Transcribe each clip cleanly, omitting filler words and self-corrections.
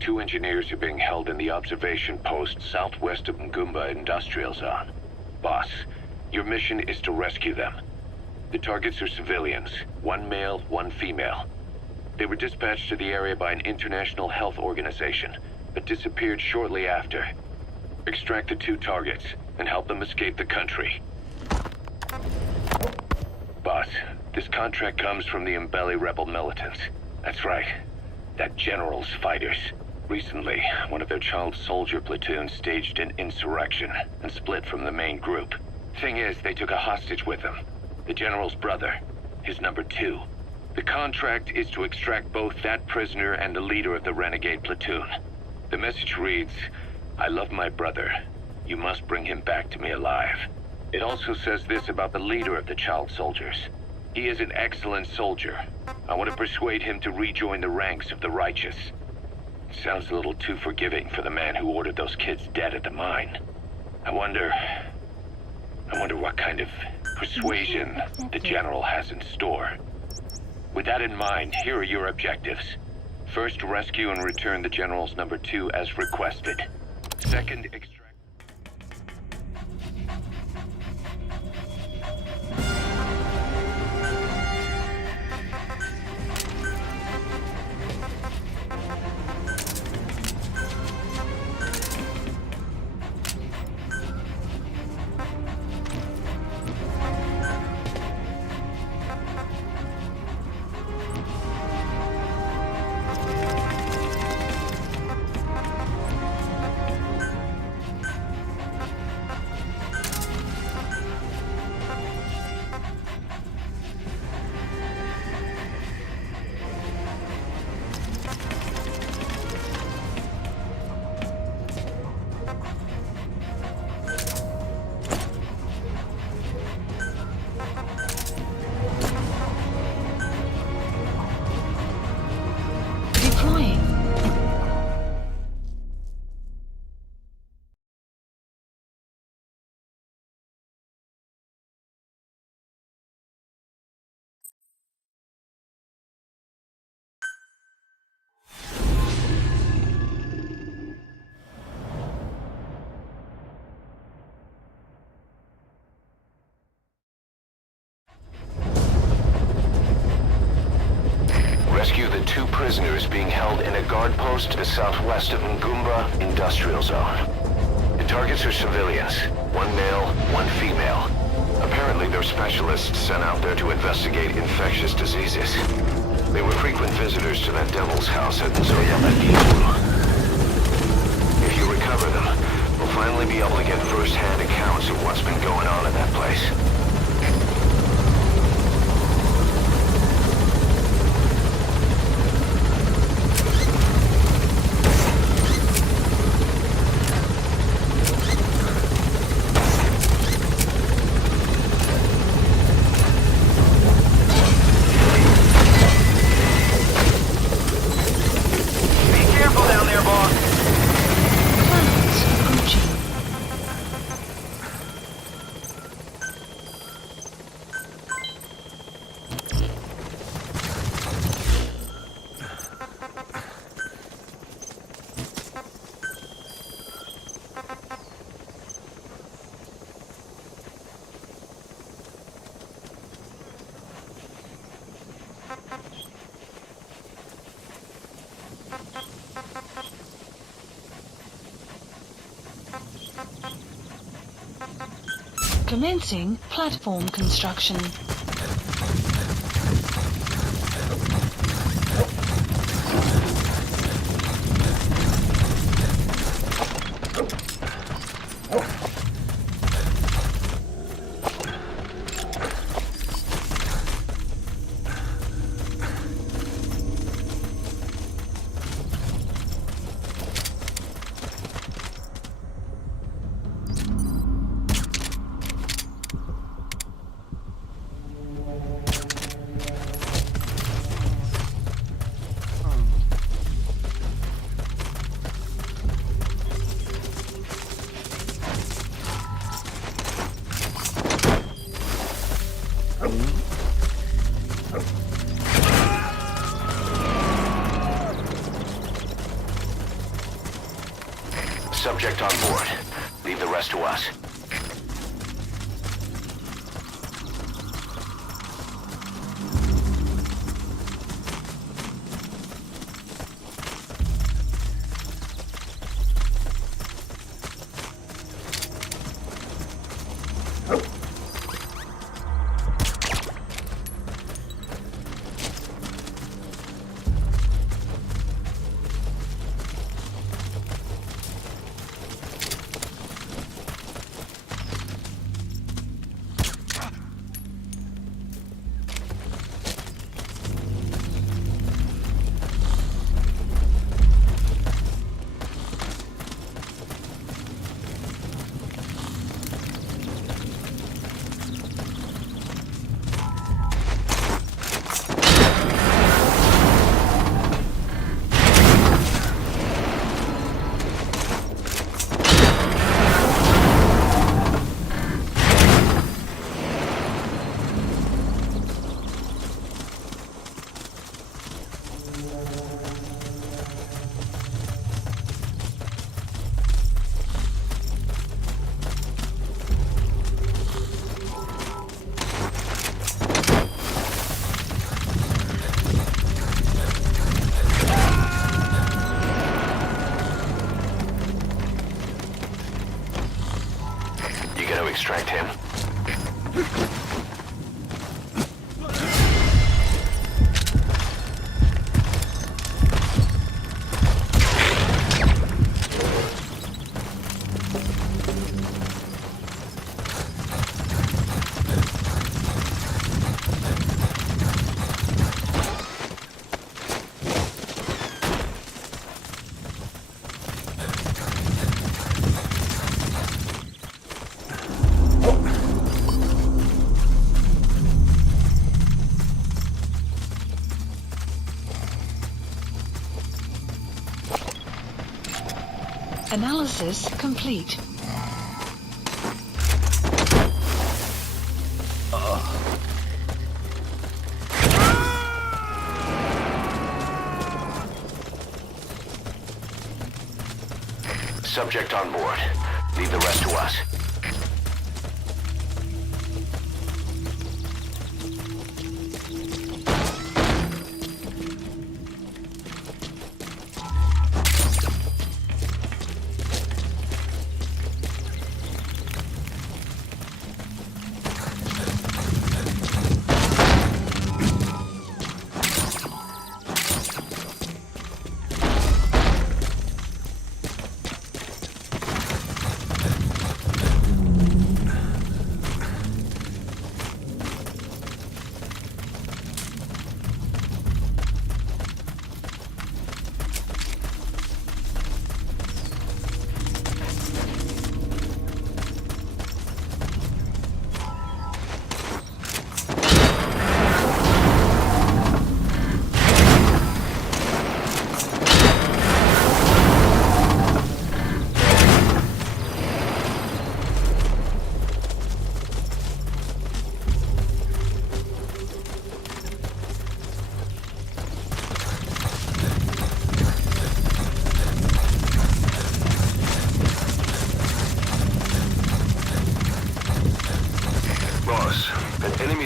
2 engineers are being held in the observation post southwest of Ngumba Industrial Zone. Boss, your mission is to rescue them. The targets are civilians, 1 male, 1 female. They were dispatched to the area by an international health organization, but disappeared shortly after. Extract the 2 targets and help them escape the country. Boss, this contract comes from the Mbele rebel militants. That's right. That general's fighters. Recently, one of their child soldier platoons staged an insurrection and split from the main group. Thing is, they took a hostage with them. The general's brother. His number 2. The contract is to extract both that prisoner and the leader of the renegade platoon. The message reads, "I love my brother. You must bring him back to me alive." It also says this about the leader of the child soldiers. He is an excellent soldier. I want to persuade him to rejoin the ranks of the righteous. It sounds a little too forgiving for the man who ordered those kids dead at the mine. I wonder what kind of persuasion the general has in store. With that in mind, here are your objectives. First, rescue and return the general's number 2 as requested. Second, extract... Rescue the 2 prisoners being held in a guard post to the southwest of Ngumba Industrial Zone. The targets are civilians, 1 male, 1 female. Apparently they're specialists sent out there to investigate infectious diseases. They were frequent visitors to that devil's house at Nzoya. If you recover them, we'll finally be able to get first-hand accounts of what's been going on in that place. Commencing platform construction. Subject on board. Leave the rest to us. Extract him. Analysis complete. Subject on board. Leave the rest to us.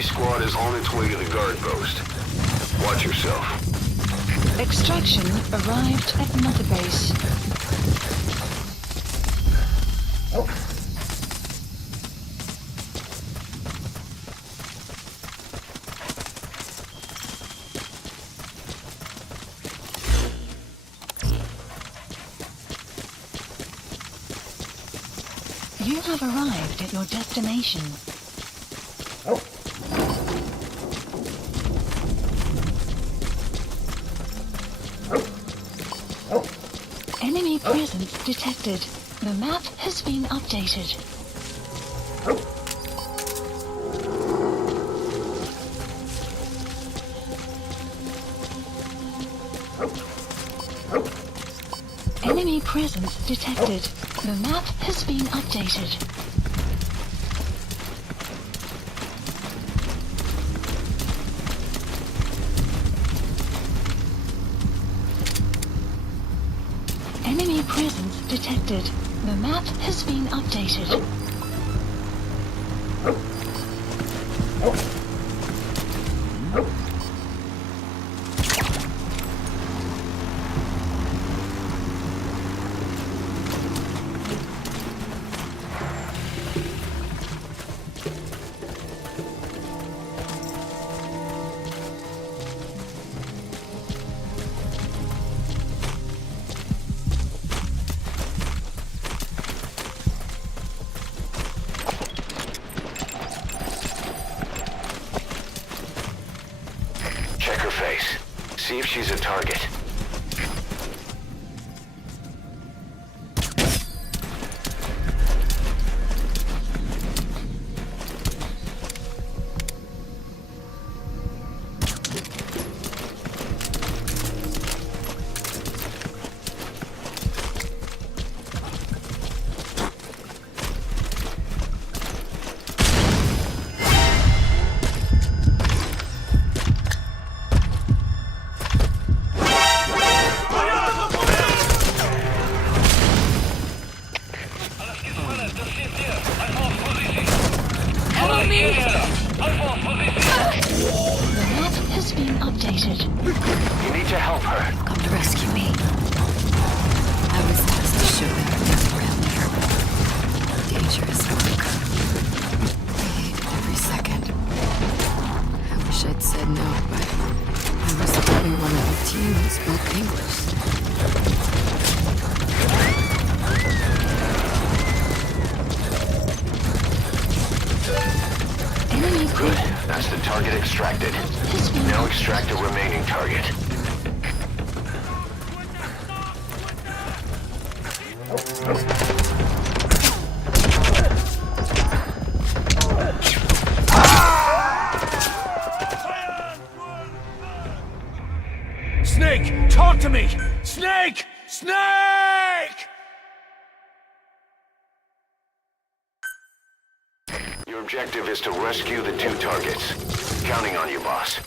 Squad is on its way to the guard post. Watch yourself. Extraction arrived at Mother Base. You have arrived at your destination. Enemy presence detected. The map has been updated. Enemy presence detected. The map has been updated. Enemy Enemy presence detected. The map has been updated. Check her face. See if she's a target. Cover me! The map has been updated. You need to help her. Come to rescue me. I was tasked to show them things around here. Dangerous work. I hated every second. I wish I'd said no, but I was the only one on the team who spoke English. Enemy Good. presence That's the target extracted. has been Now extract the remaining target. Snake, talk to me! Snake! Snake! Your objective is to rescue the 2 targets. Counting on you, boss.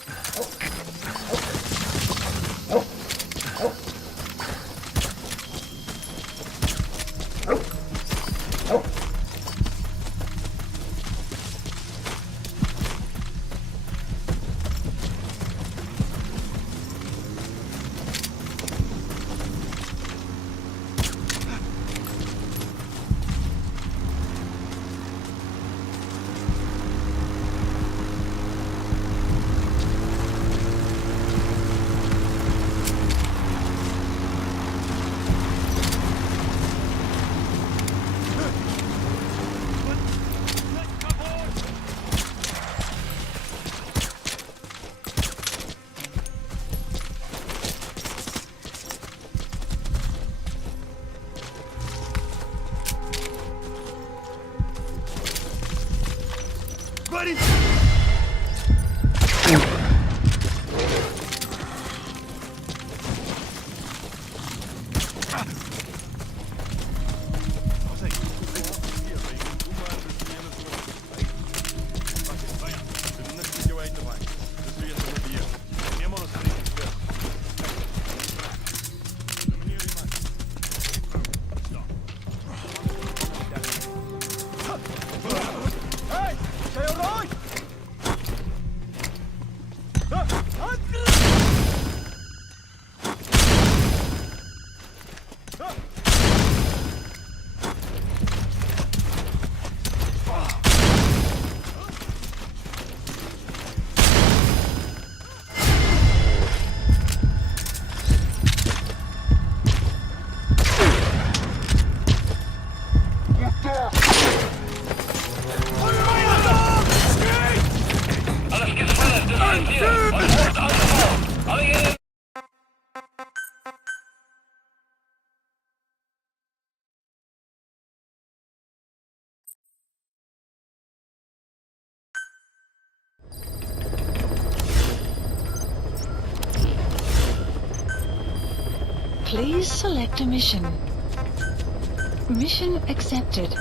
Please select a mission. Mission accepted.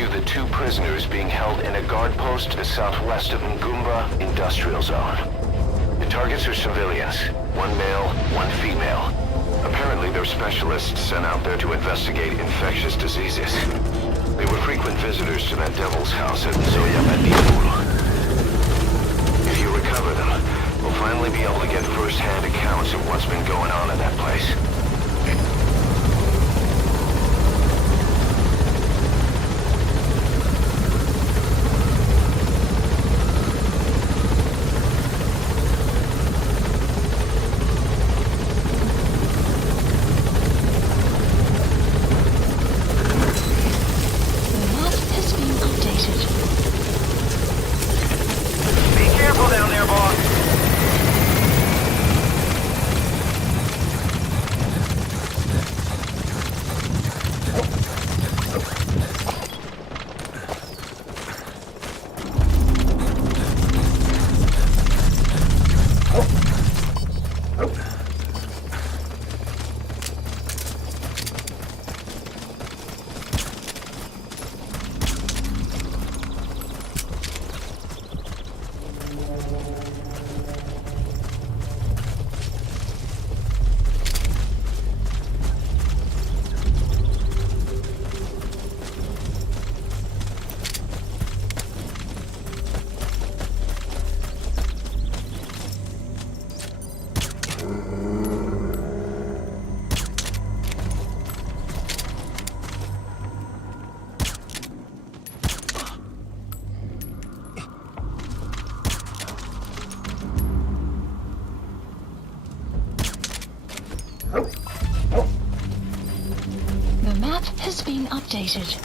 rescue the 2 prisoners being held in a guard post southwest of Ngumba Industrial Zone. The targets are civilians, 1 male, 1 female. Apparently they're specialists sent out there to investigate infectious diseases. They were frequent visitors to that devil's house at Zoya Badibul. If you recover them, we'll finally be able to get first-hand accounts of what's been going on in that place. The map has been updated.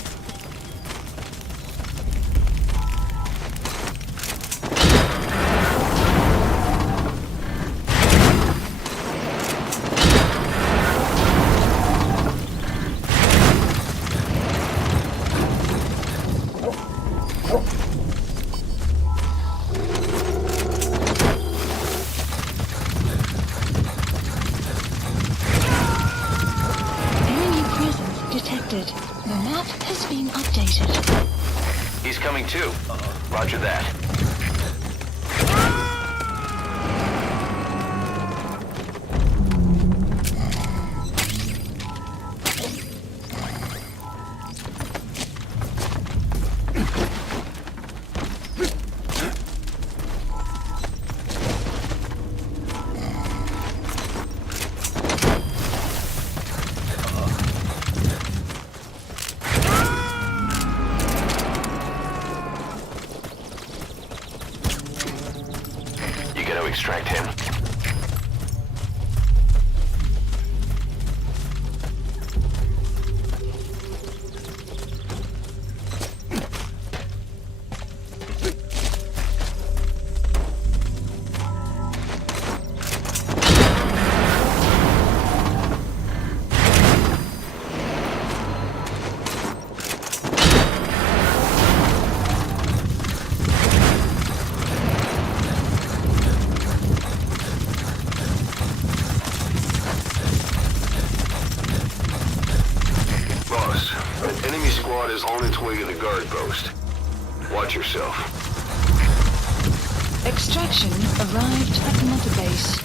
Detected. The map has been updated. He's coming too. Roger that. Extract him. Enemy squad is on its way to the guard post. Watch yourself. Extraction arrived at the mother base.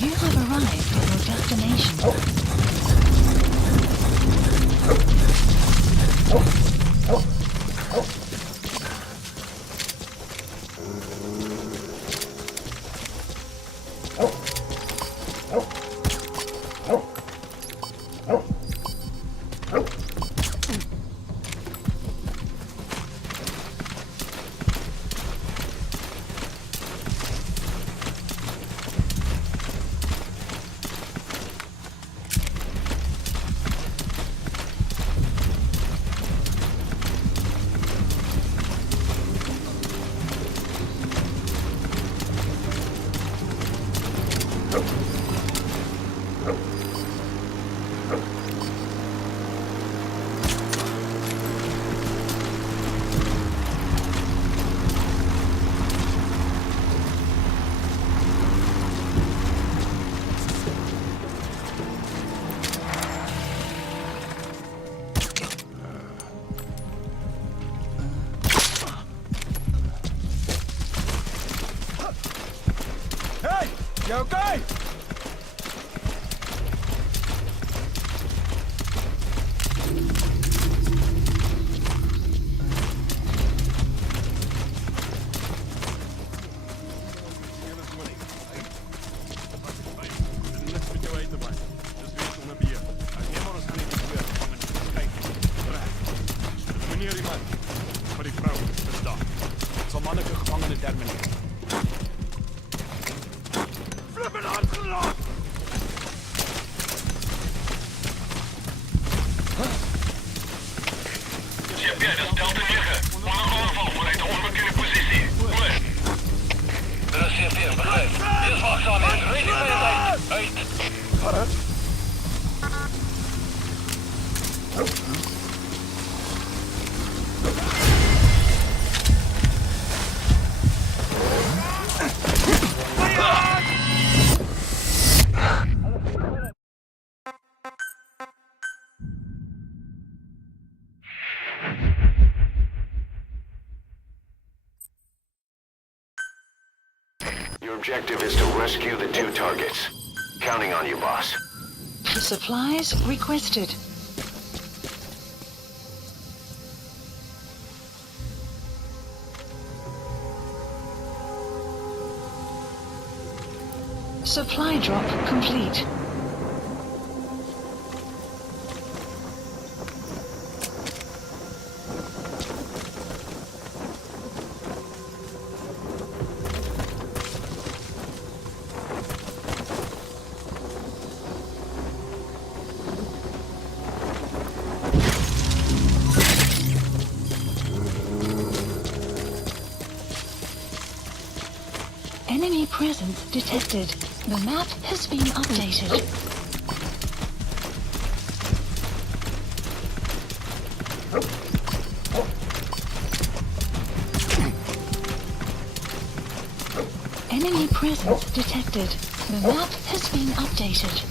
You have arrived at your destination. You okay? Your objective is to rescue the 2 targets. Counting on you, boss. Supplies requested. Supply drop complete. Enemy presence detected. The map has been updated. Enemy presence detected. The map has been updated.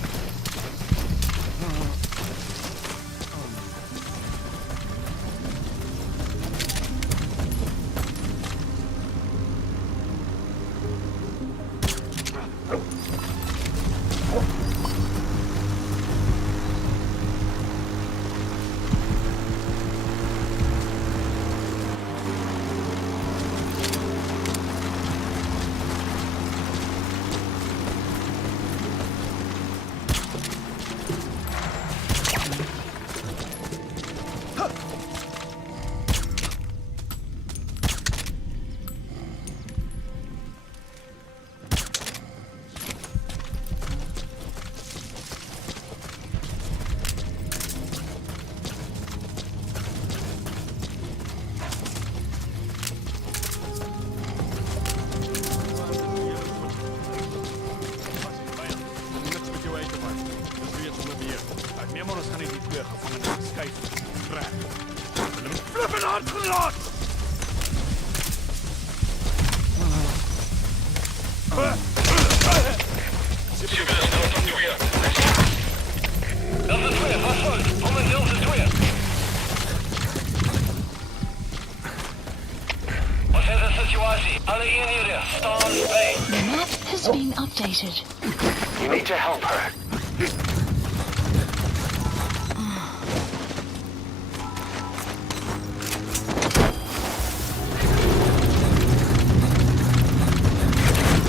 Flippin' uitgelaat! Delta 2, wat goed. Om in Delta 2. Wat is de situatie? Alle eenheden, stand bij. The map has been updated. You need to help her.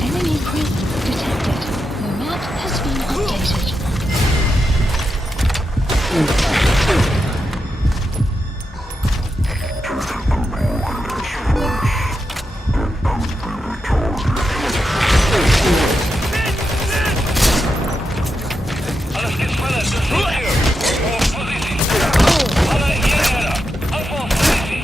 Enemy presence detected. The map has been updated. Alles geht schneller, das ist hier. Auf Positie. Alle eenheden, Aufbaupositie.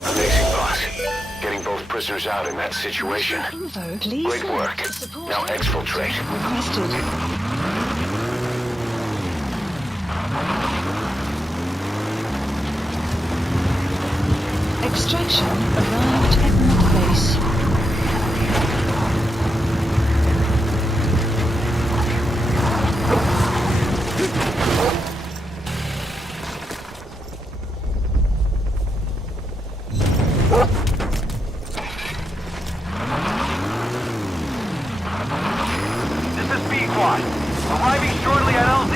Amazing, boss. Getting both prisoners out in that situation. Info, please. Great work. Support Now exfiltrate. requested. Extraction arrived at North Base. arriving shortly at LZ.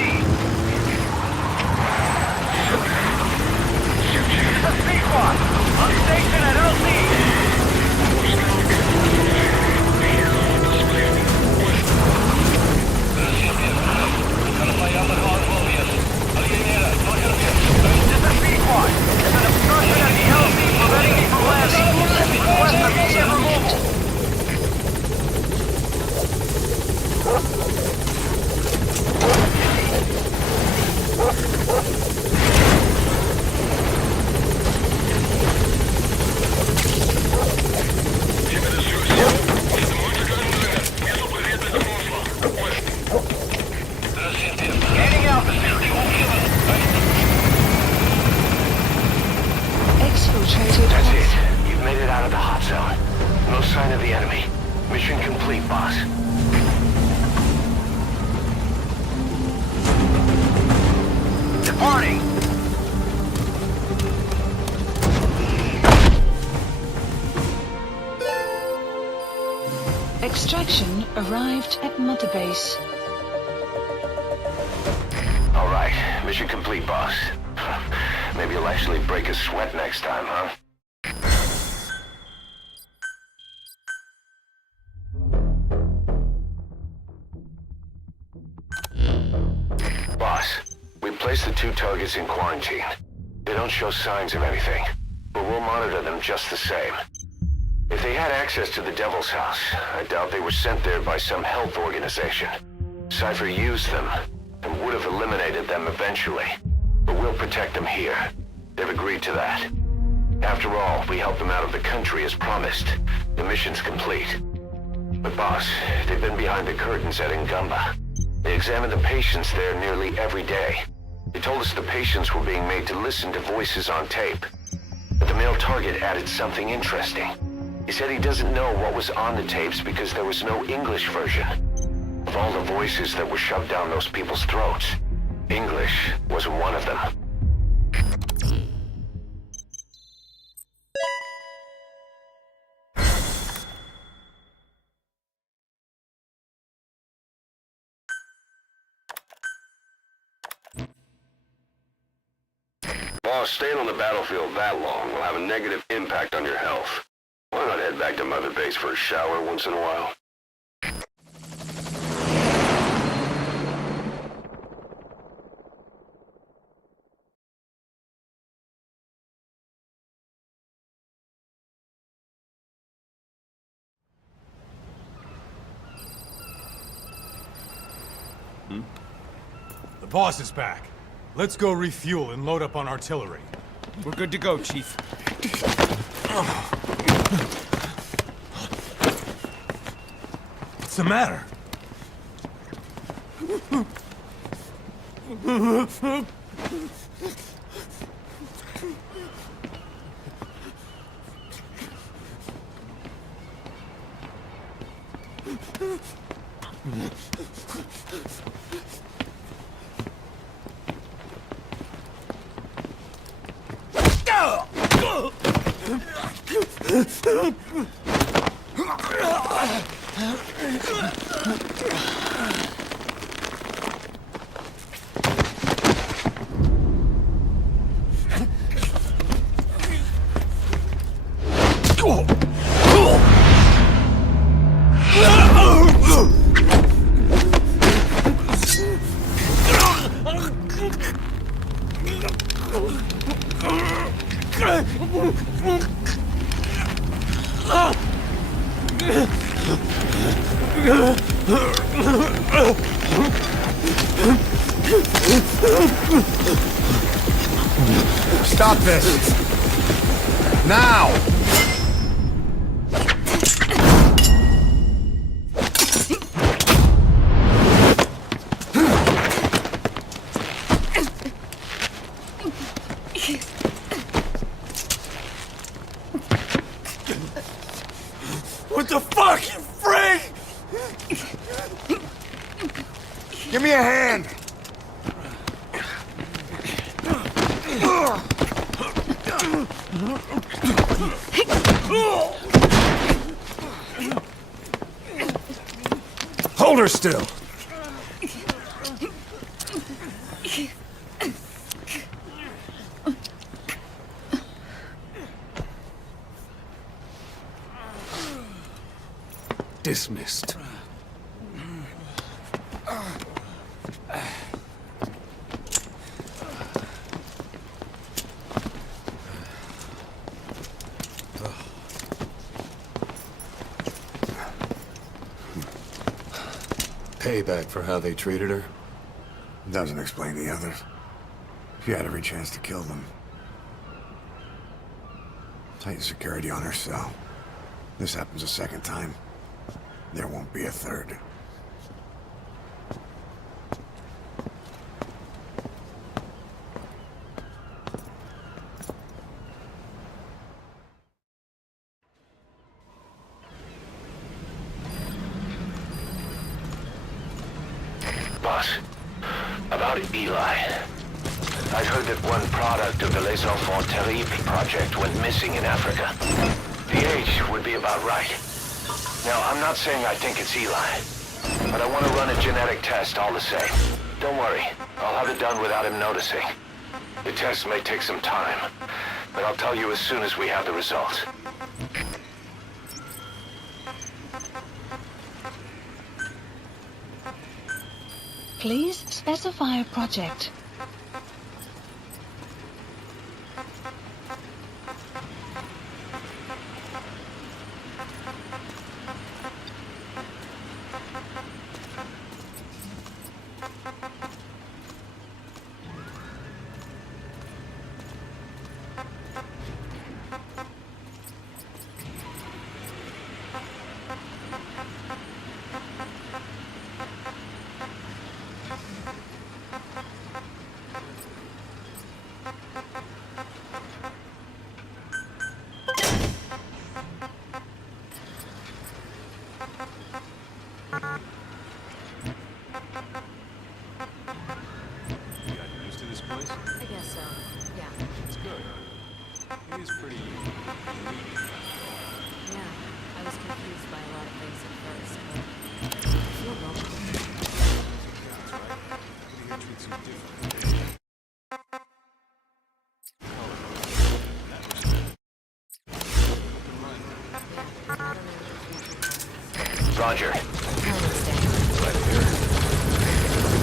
This is C-Squad. On station at LZ. This is C-Squad. There's an obstruction at the LZ preventing me from landing. Request immediate removal. Exfiltrated. That's it. You've made it out of the hot zone. No sign of the enemy. Mission complete, boss. Departing! Extraction arrived at Mother Base. All right. Mission complete, boss. Maybe you'll actually break a sweat next time, huh? Boss, we placed the 2 targets in quarantine. They don't show signs of anything, but we'll monitor them just the same. If they had access to the Devil's House, I doubt they were sent there by some health organization. Cypher used them, and would have eliminated them eventually. But we'll protect them here. They've agreed to that. After all, we helped them out of the country as promised. The mission's complete. But boss, they've been behind the curtains at Ngumba. They examine the patients there nearly every day. They told us the patients were being made to listen to voices on tape. But the male target added something interesting. He said he doesn't know what was on the tapes because there was no English version. Of all the voices that were shoved down those people's throats, English wasn't one of them. Boss, staying on the battlefield that long will have a negative impact on your health. Why not head back to Mother Base for a shower once in a while? The boss is back. Let's go refuel and load up on artillery. We're good to go, Chief. What's the matter? Stop this! Now! What the fuck, you freak? Give me a hand! Hold her still! Dismissed. Payback for how they treated her? Doesn't explain the others. She had every chance to kill them. Tighten security on her cell. This happens a second time. There won't be a third. Boss, about Eli. I'd heard that one product of the Les Enfants Terribles project went missing in Africa. The age would be about right. Now, I'm not saying I think it's Eli, but I want to run a genetic test all the same. Don't worry, I'll have it done without him noticing. The test may take some time, but I'll tell you as soon as we have the results. Please specify a project. Roger.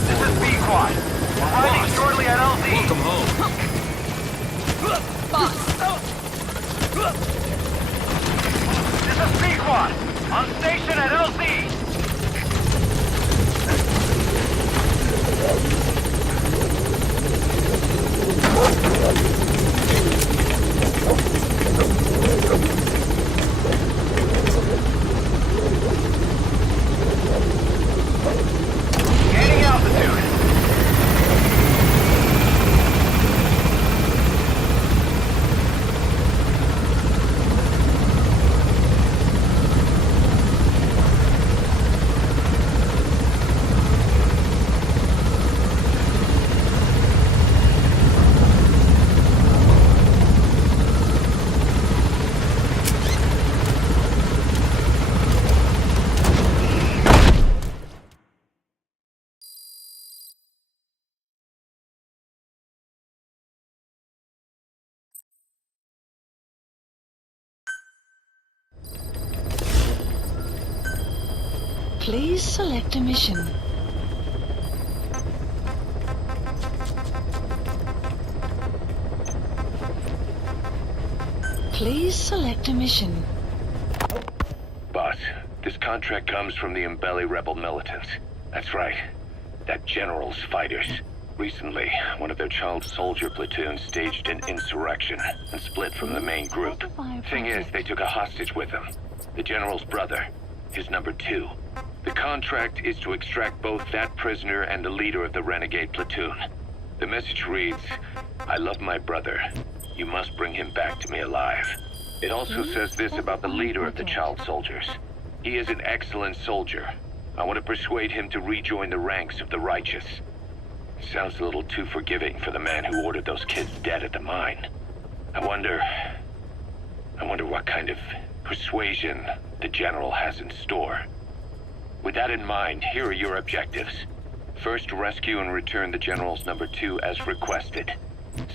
This is B-Quad. We're riding shortly at LZ. Welcome home. This is B-Quad. On station at LZ. Gaining altitude. Please select a mission. Please select a mission. Boss, this contract comes from the Mbele rebel militants. That's right. That general's fighters. Recently, one of their child soldier platoons staged an insurrection and split from the main group. Thing is, they took a hostage with them. The general's brother. His number 2. The contract is to extract both that prisoner and the leader of the renegade platoon. The message reads, "I love my brother. You must bring him back to me alive." It also says this about the leader of the child soldiers. He is an excellent soldier. I want to persuade him to rejoin the ranks of the righteous. Sounds a little too forgiving for the man who ordered those kids dead at the mine. I wonder what kind of persuasion the general has in store. With that in mind, here are your objectives. First, rescue and return the general's number 2 as requested.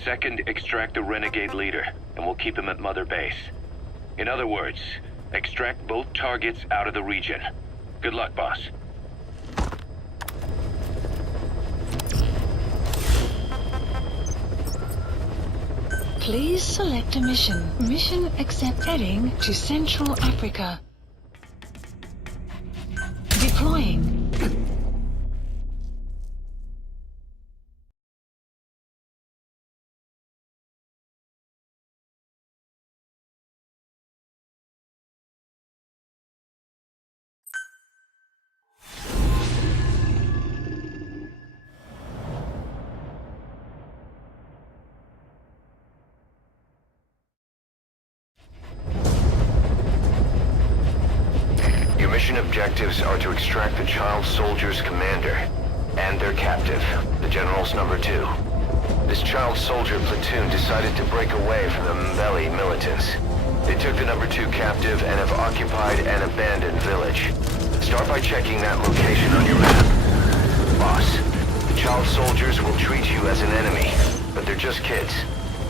Second, extract the renegade leader, and we'll keep him at Mother Base. In other words, Extract both targets out of the region. Good luck, boss. Please select a mission. Mission accept heading to Central Africa. Deploying. Mission objectives are to extract the child soldier's commander and their captive, the General's number 2. This child soldier platoon decided to break away from the Mbeli militants. They took the number 2 captive and have occupied an abandoned village. Start by checking that location on your map. Boss, the child soldiers will treat you as an enemy, but they're just kids.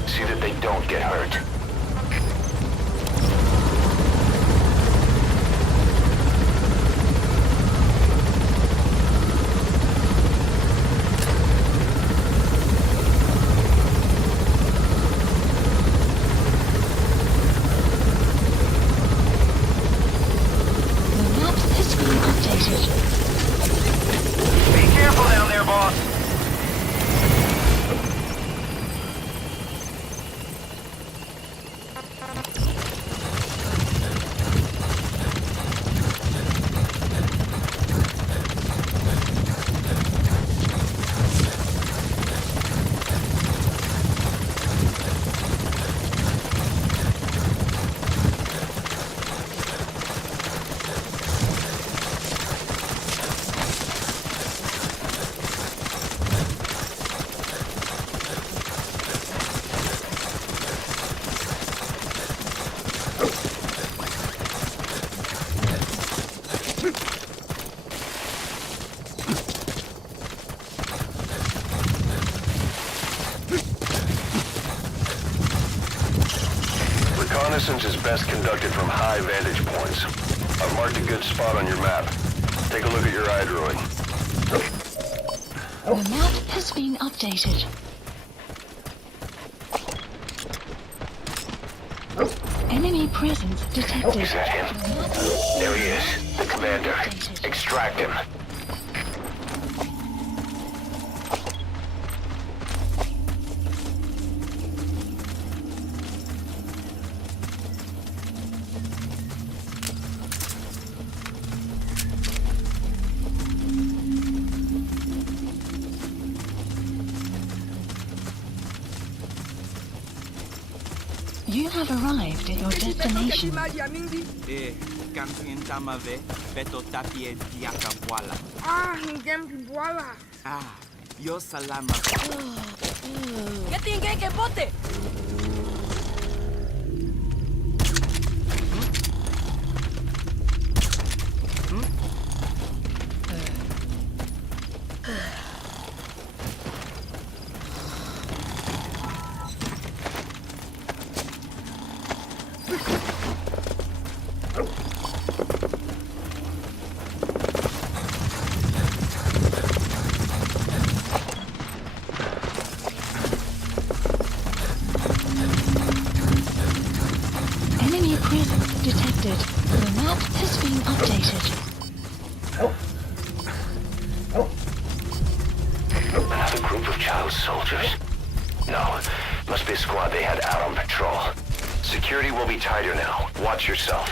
See that they don't get hurt. Reconnaissance is best conducted from high vantage points. I've marked a good spot on your map. Take a look at your iDroid. The map has been updated. Enemy presence detected. Is that him? There he is, the commander. Extract him. You have arrived at your destination. Yo salama. Enemy presence detected. The map has been updated. Another group of child soldiers. No, must be a squad they had out on patrol. Security will be tighter now. Watch yourself.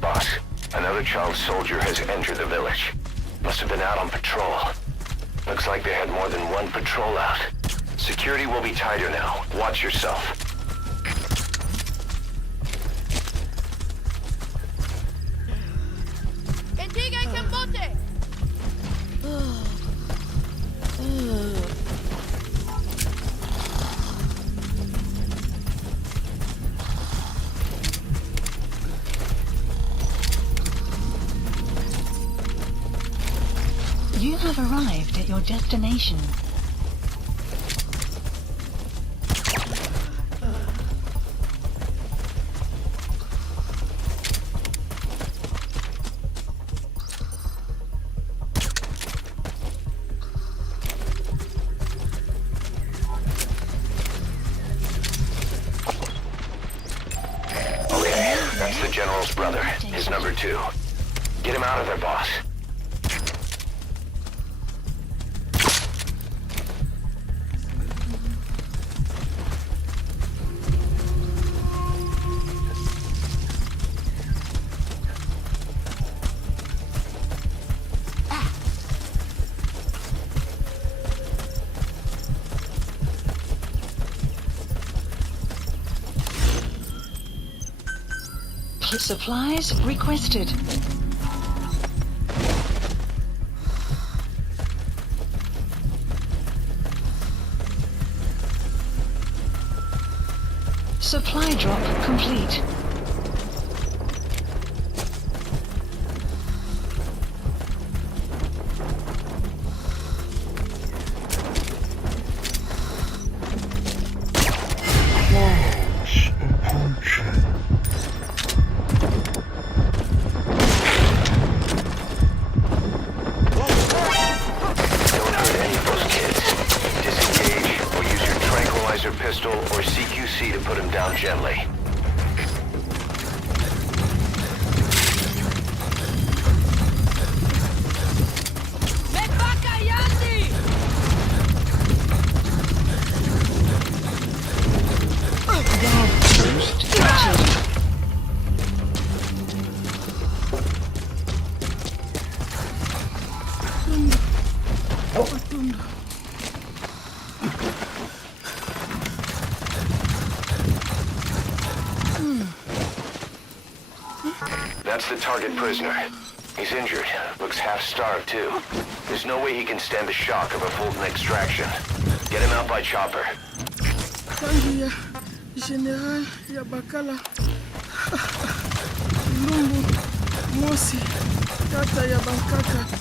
Boss, another child soldier has entered the village. Must have been out on patrol. Looks like they had more than one patrol out. Security will be tighter now. Watch yourself. You have arrived at your your destination. Okay, that's the General's brother, his number 2. Get him out of there, boss. Supplies requested. Supply drop complete. Pistol or CQC to put him down gently. That's the target prisoner. He's injured. Looks half-starved, too. There's no way he can stand the shock of a Fulton extraction. Get him out by chopper. Tangia, General Yabakala. Lumbu, Mosi, Tata Yabankaka.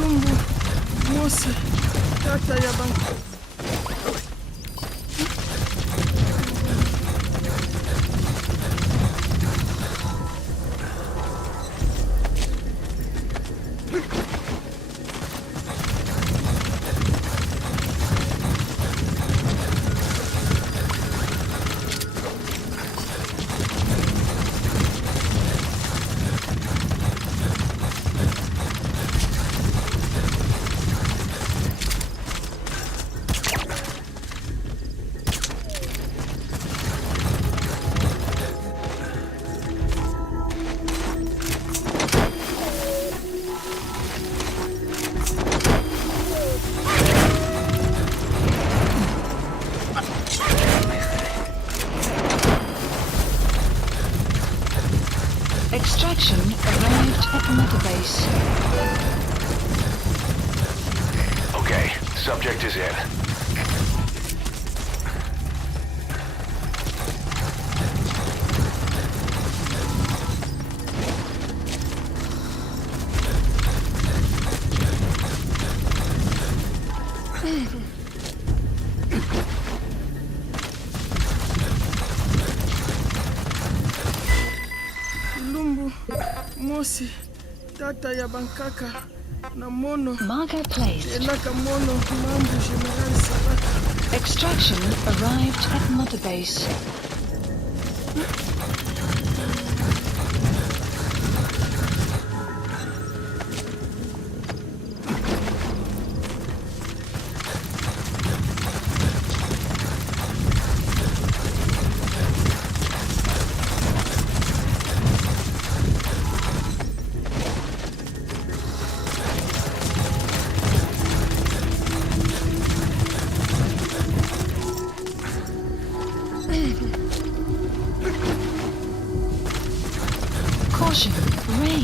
Lumbu, Mosi, Tata Yabankaka. Extraction arrived at Mother Base. Okay, subject is in. Lumbu, Mosi, Tata Yabankaka, na Mono. Marker placed. Elaka Mono, Mambu General Saraka. Extraction arrived at Mother Base.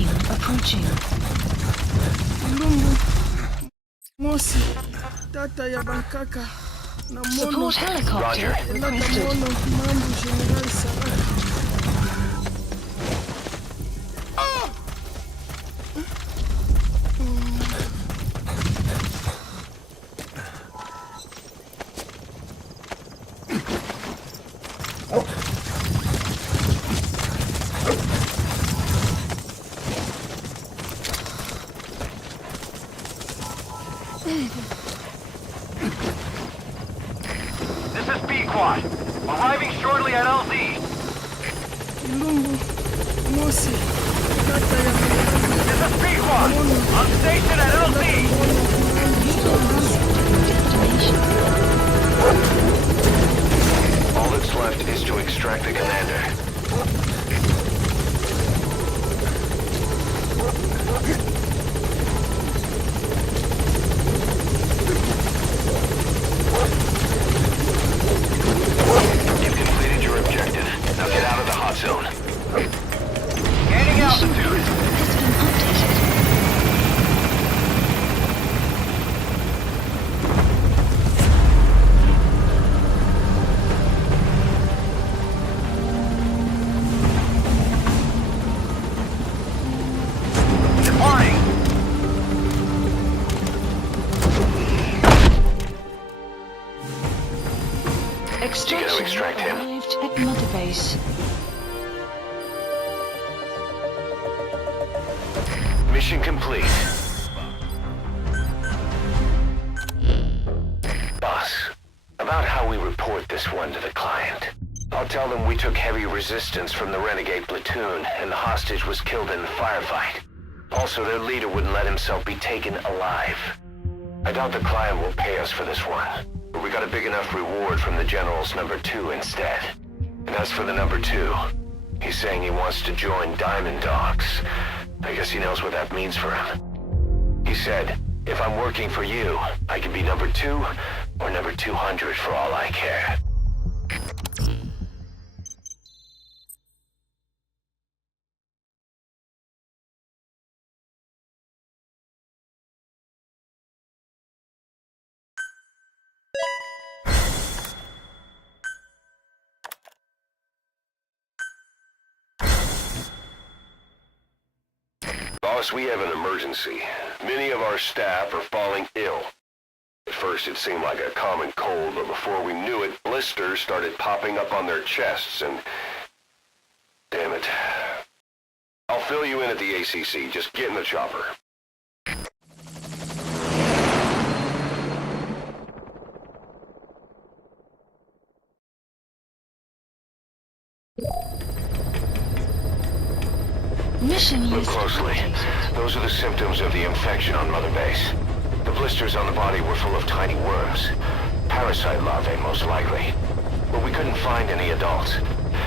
team approaching. Lungu. Mosi. Tata ya Bankaka. Na mono. Support helicopter Elata requested. mono. Mambo General Saraka. This is B-Quad. Arriving shortly at LZ. Lungu. Mosi. Tata ya Bankaka. This is B-Quad. On station at LZ. All that's left is to extract the commander. You've completed your objective. Now get out of the hot zone. Gaining altitude. Has been updated. Deploying. Extraction extract him? arrived at Mother Base. Mission complete. Boss, about how we report this one to the client. I'll tell them we took heavy resistance from the renegade platoon and the hostage was killed in the firefight. Also, their leader wouldn't let himself be taken alive. I doubt the client will pay us for this one, but we got a big enough reward from the General's number 2 instead. And as for the number 2, he's saying he wants to join Diamond Dogs. I guess he knows what that means for him. He said, if I'm working for you, I can be number 2 or number 200 for all I care. Boss, we have an emergency. Many of our staff are falling ill. At first it seemed like a common cold, but before we knew it, blisters started popping up on their chests and... Damn it. I'll fill you in at the ACC. Just get in the chopper. Mission Look list closely. updated. Those are the symptoms of the infection on Mother Base. The blisters on the body were full of tiny worms. Parasite larvae, most likely. But we couldn't find any adults.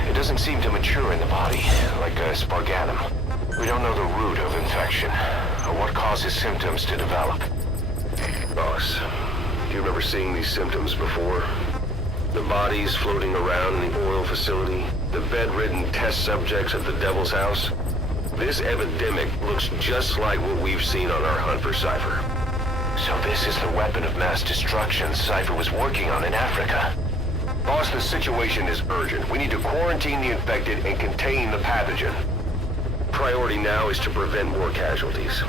It doesn't seem to mature in the body, like a sparganum. We don't know the root of infection, or what causes symptoms to develop. Boss, do you remember seeing these symptoms before? The bodies floating around in the oil facility, the bedridden test subjects at the Devil's House. This epidemic looks just like what we've seen on our hunt for Cypher. So this is the weapon of mass destruction Cypher was working on in Africa. Boss, the situation is urgent. We need to quarantine the infected and contain the pathogen. Priority now is to prevent more casualties.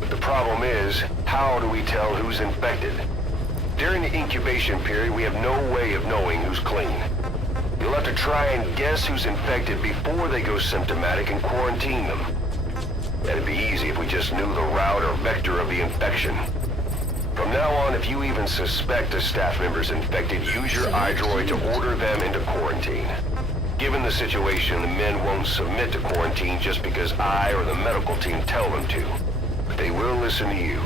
But the problem is, how do we tell who's infected? During the incubation period, we have no way of knowing who's clean. You'll have to try and guess who's infected before they go symptomatic and quarantine them. That'd be easy if we just knew the route or vector of the infection. From now on, if you even suspect a staff member's infected, use your iDroid to order them into quarantine. Given the situation, the men won't submit to quarantine just because I or the medical team tell them to. But they will listen to you.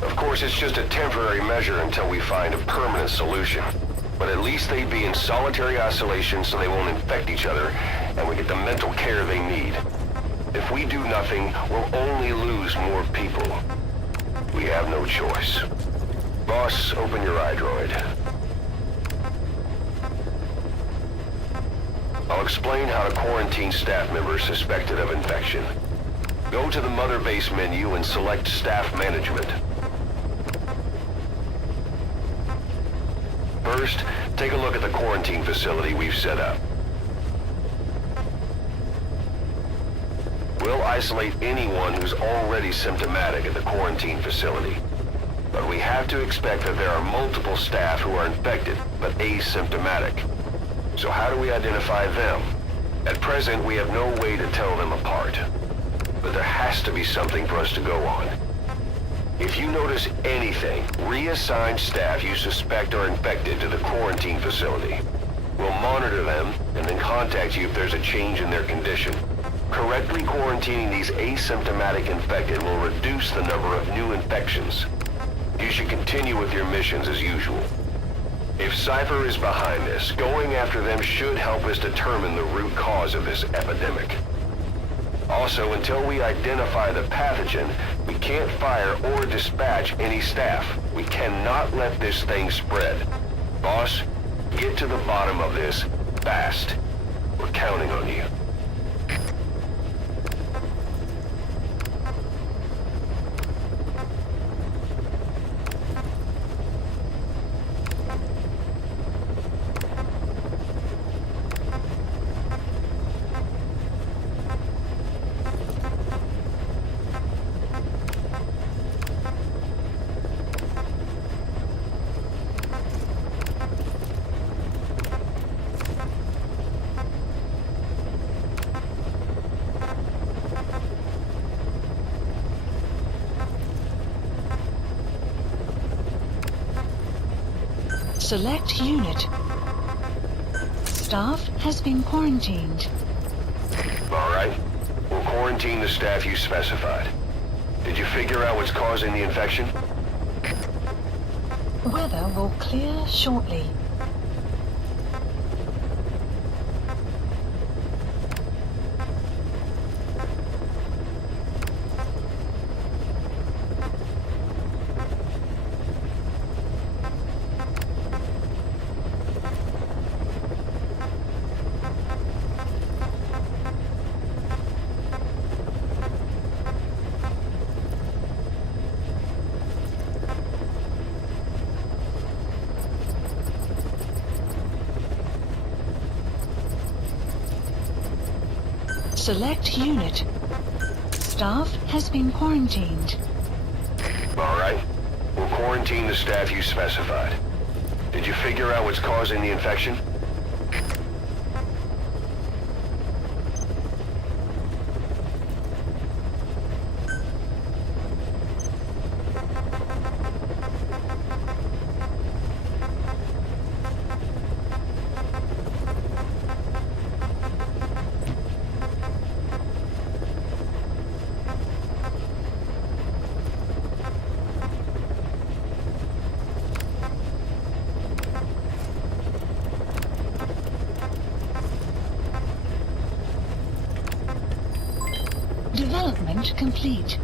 Of course, it's just a temporary measure until we find a permanent solution. But at least they'd be in solitary isolation so they won't infect each other, and we get the mental care they need. If we do nothing, we'll only lose more people. We have no choice. Boss, open your iDroid. I'll explain how to quarantine staff members suspected of infection. Go to the Mother Base menu and select Staff Management. First, take a look at the quarantine facility we've set up. We'll isolate anyone who's already symptomatic at the quarantine facility. But we have to expect that there are multiple staff who are infected, but asymptomatic. So how do we identify them? At present, we have no way to tell them apart. But there has to be something for us to go on. If you notice anything, reassign staff you suspect are infected to the quarantine facility. We'll monitor them and then contact you if there's a change in their condition. Correctly quarantining these asymptomatic infected will reduce the number of new infections. You should continue with your missions as usual. If Cypher is behind this, going after them should help us determine the root cause of this epidemic. Also, until we identify the pathogen, we can't fire or dispatch any staff. We cannot let this thing spread. Boss, get to the bottom of this fast. We're counting on you. Select unit. Staff has been quarantined. All right. We'll quarantine the staff you specified. Did you figure out what's causing the infection? Weather will clear shortly. Select unit. Staff has been quarantined. All right. We'll quarantine the staff you specified. Did you figure out what's causing the infection? Development complete.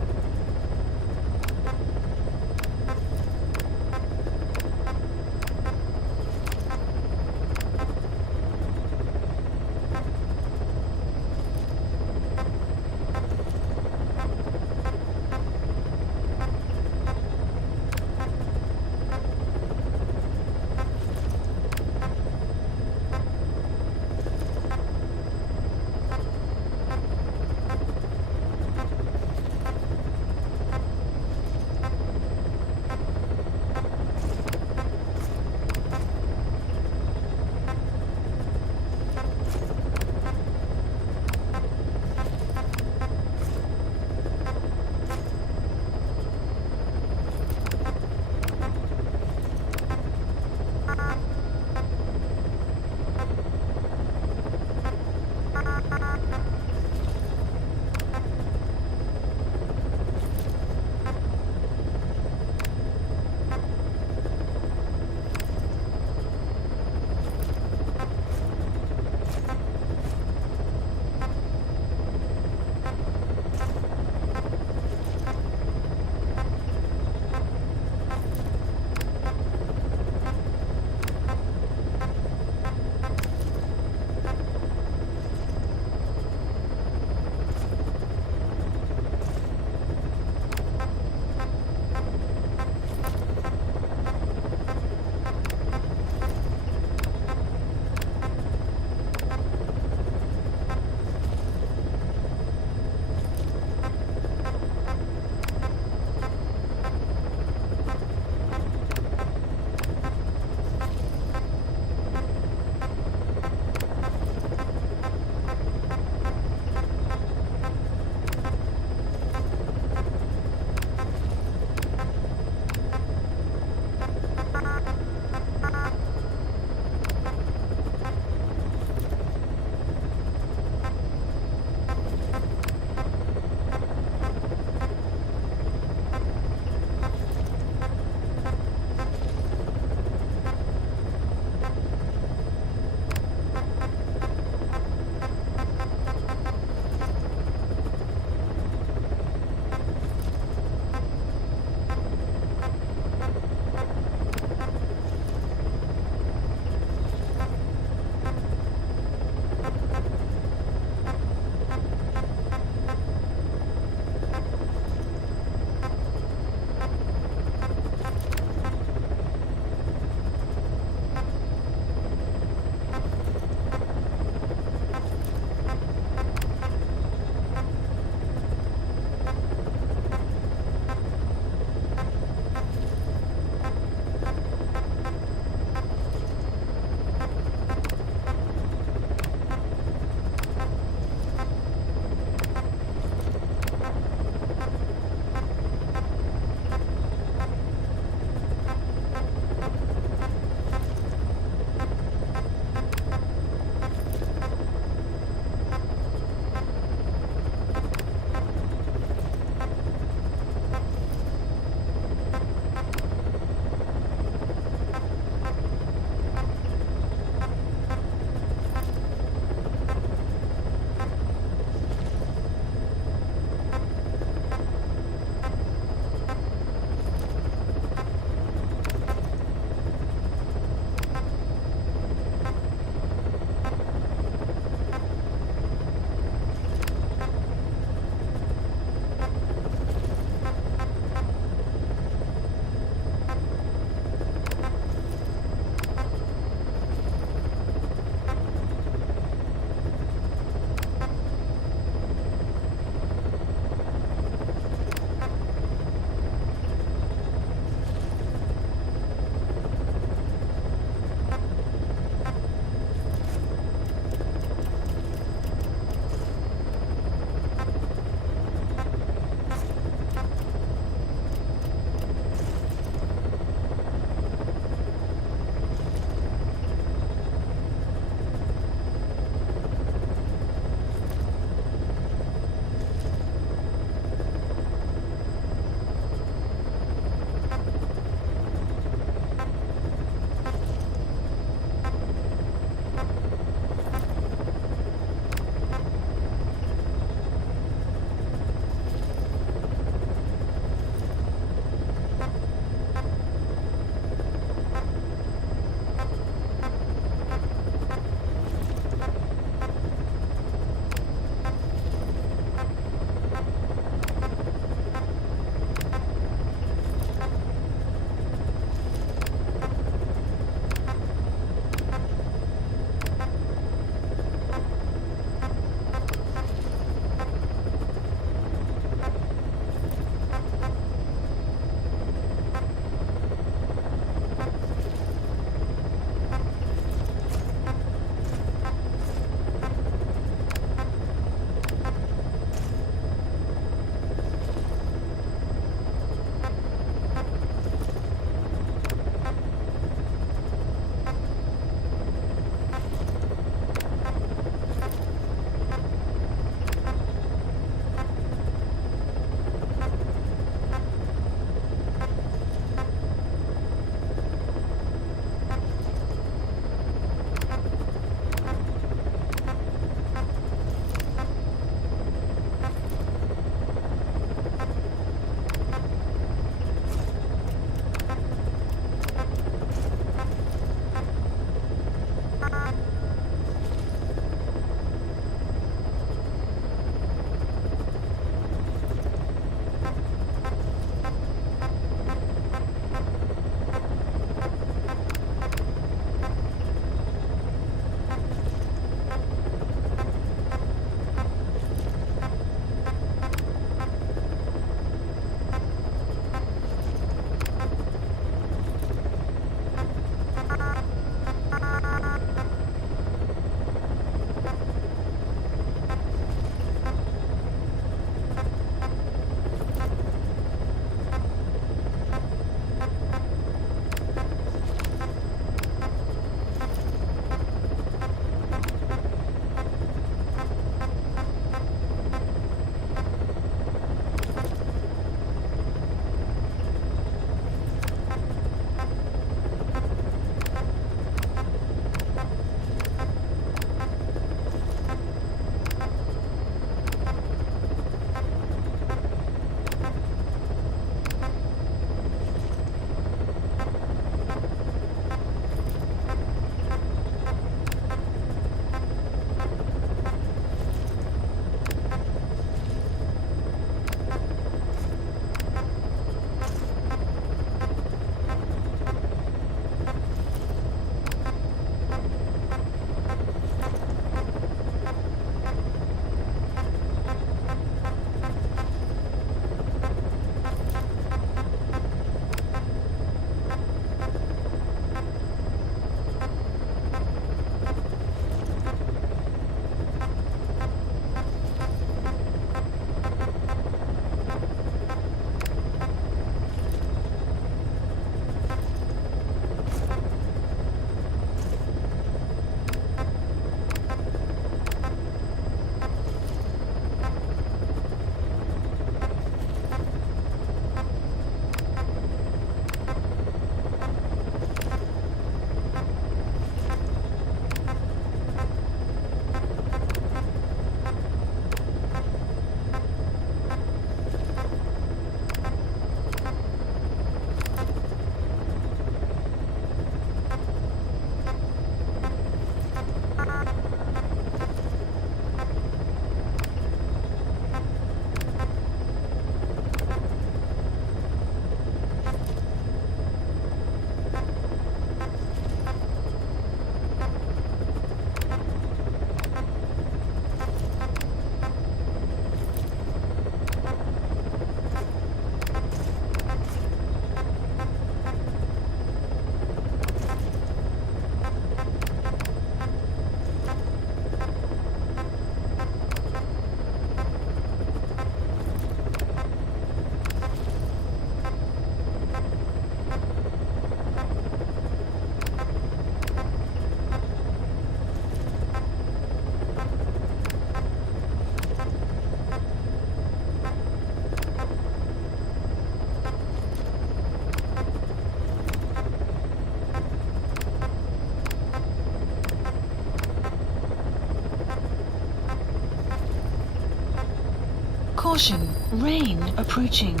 Caution, rain approaching.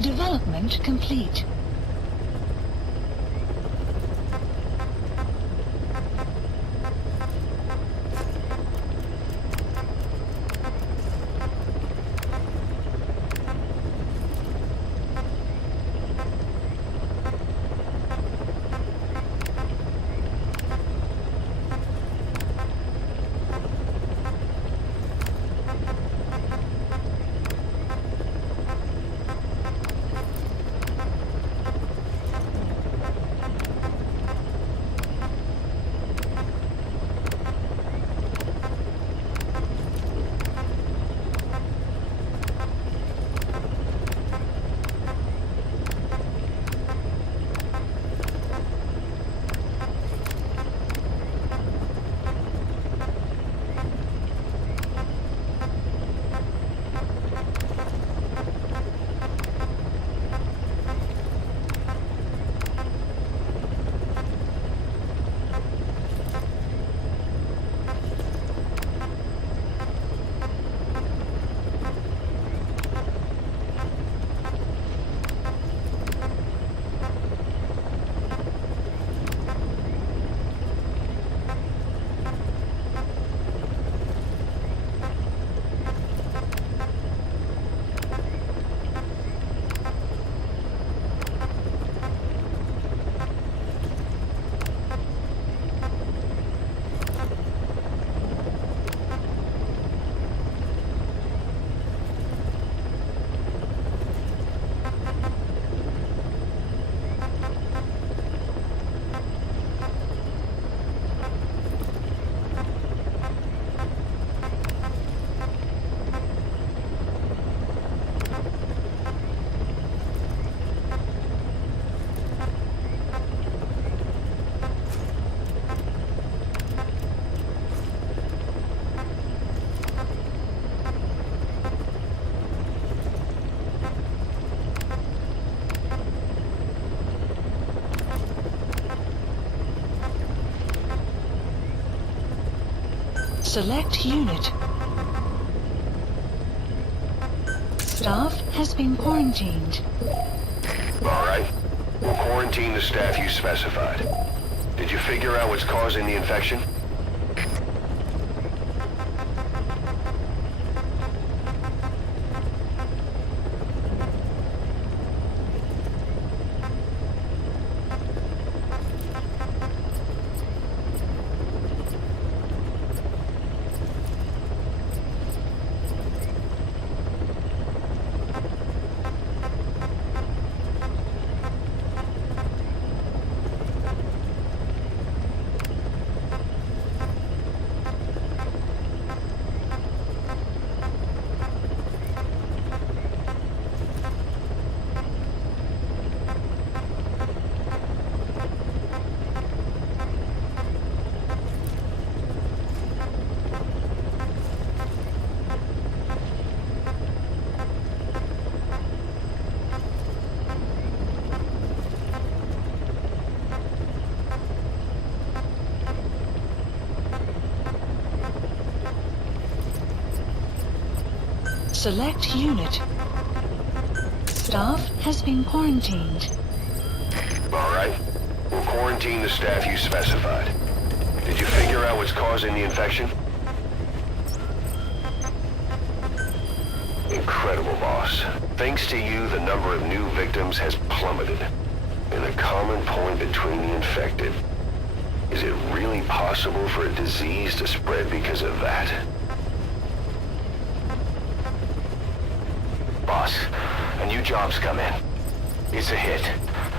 Development complete. Select unit. Staff has been quarantined. All right. We'll quarantine the staff you specified. Did you figure out what's causing the infection? Select unit. Staff has been quarantined. All right. We'll quarantine the staff you specified. Did you figure out what's causing the infection? Incredible, boss. Thanks to you, the number of new victims has plummeted. And the common point between the infected, is it really possible for a disease to spread because of that? Boss, a new job's come in. It's a hit.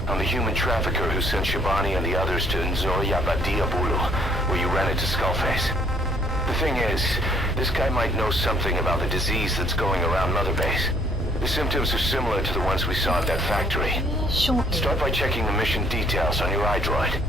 I'm the human trafficker who sent Shabani and the others to Nzoya Badia Bulu, where you ran into Skullface. The thing is, this guy might know something about the disease that's going around Mother Base. The symptoms are similar to the ones we saw at that factory. Shortly. Start by checking the mission details on your iDroid.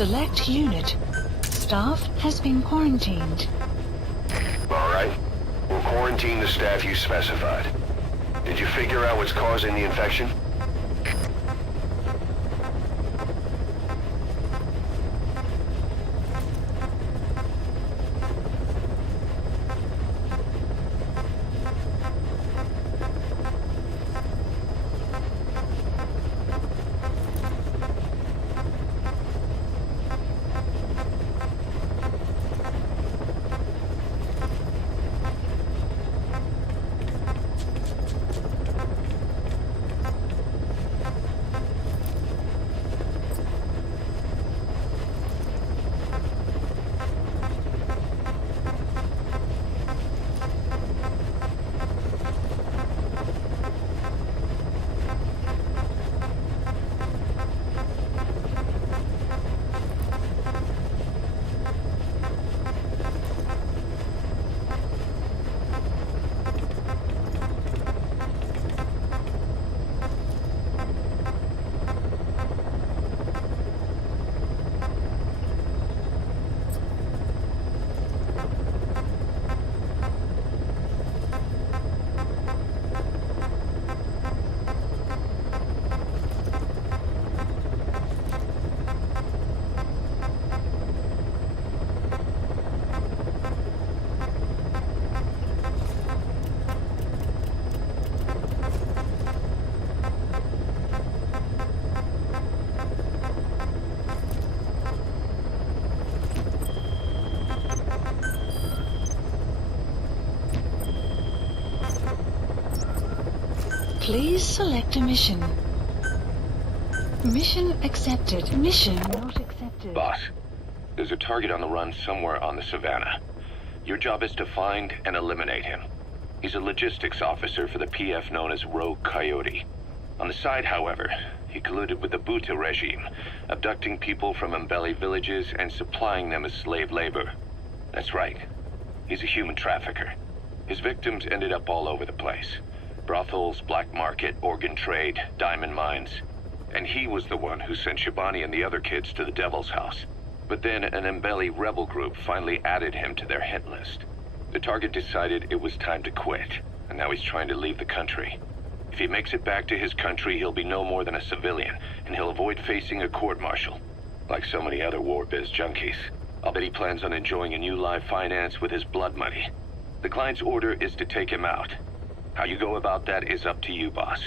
Select unit. Staff has been quarantined. All right. We'll quarantine the staff you specified. Did you figure out what's causing the infection? Please select a mission. Mission accepted. Mission not accepted. Boss, there's a target on the run somewhere on the Savannah. Your job is to find and eliminate him. He's a logistics officer for the PF known as Rogue Coyote. On the side, however, he colluded with the Buta regime, abducting people from Mbeli villages and supplying them as slave labor. That's right. He's a human trafficker. His victims ended up all over the place. Brothels, black market, organ trade, diamond mines. And he was the one who sent Shabani and the other kids to the Devil's House. But then an Mbeli rebel group finally added him to their hit list. The target decided it was time to quit, and now he's trying to leave the country. If he makes it back to his country, he'll be no more than a civilian, and he'll avoid facing a court-martial. Like so many other war biz junkies. I'll bet he plans on enjoying a new live finance with his blood money. The client's order is to take him out. How you go about that is up to you, boss.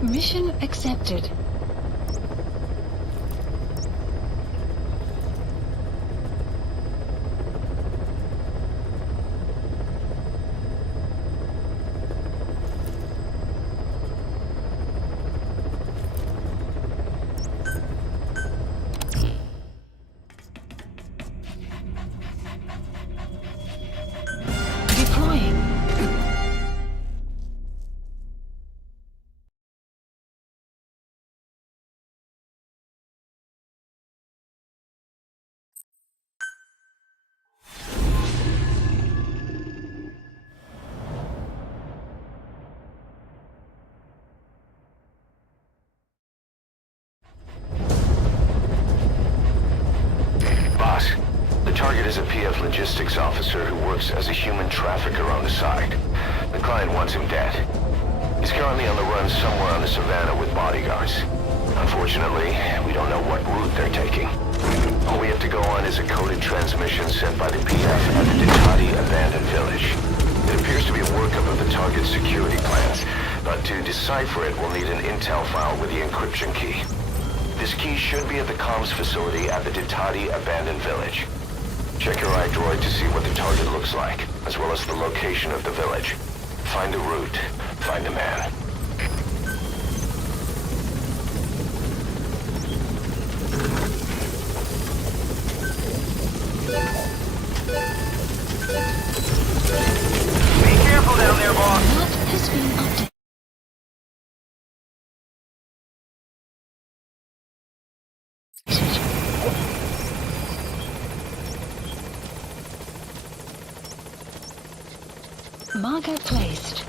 Mission accepted. Deploying. Boss, the target is a PF logistics officer who works as a human trafficker on the side. The client wants him dead. He's currently on the run somewhere on the Savannah with bodyguards. Unfortunately, we don't know what route they're taking. All we have to go on is a coded transmission sent by the PF at the Ditati abandoned village. It appears to be a workup of the target's security plans, but to decipher it, we'll need an intel file with the encryption key. This key should be at the comms facility at the Ditati abandoned village. Check your iDroid to see what the target looks like, as well as the location of the village. Find the route. Find the man. Be careful down there, boss. Map has been updated. Marker placed.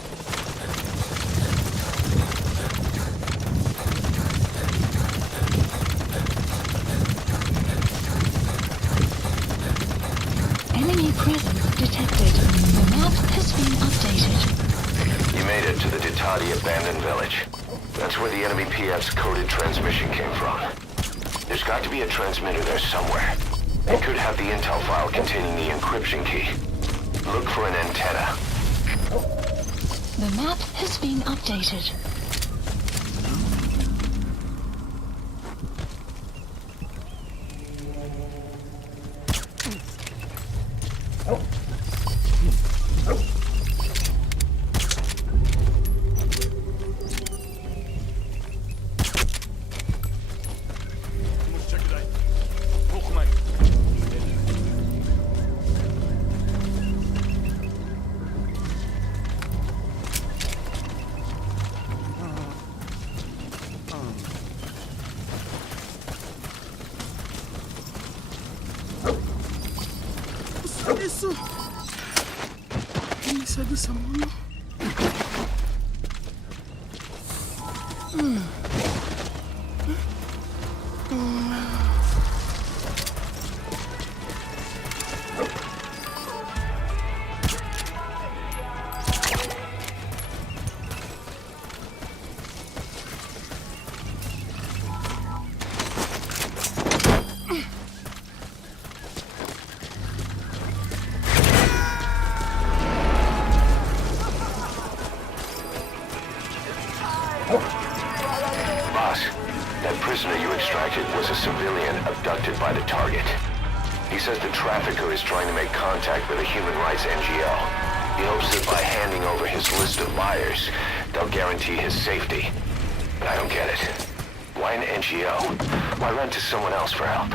Enemy presence detected. The map has been updated. You made it to the Ditati abandoned village. That's where the enemy PF's coded transmission came from. There's got to be a transmitter there somewhere. It could have the intel file containing the encryption key. Look for an antenna. The map has been updated. Isso. Isso é de Samuel. The prisoner you extracted was a civilian abducted by the target. He says the trafficker is trying to make contact with a human rights NGO. He hopes that by handing over his list of buyers, they'll guarantee his safety. But I don't get it. Why an NGO? Why run to someone else for help?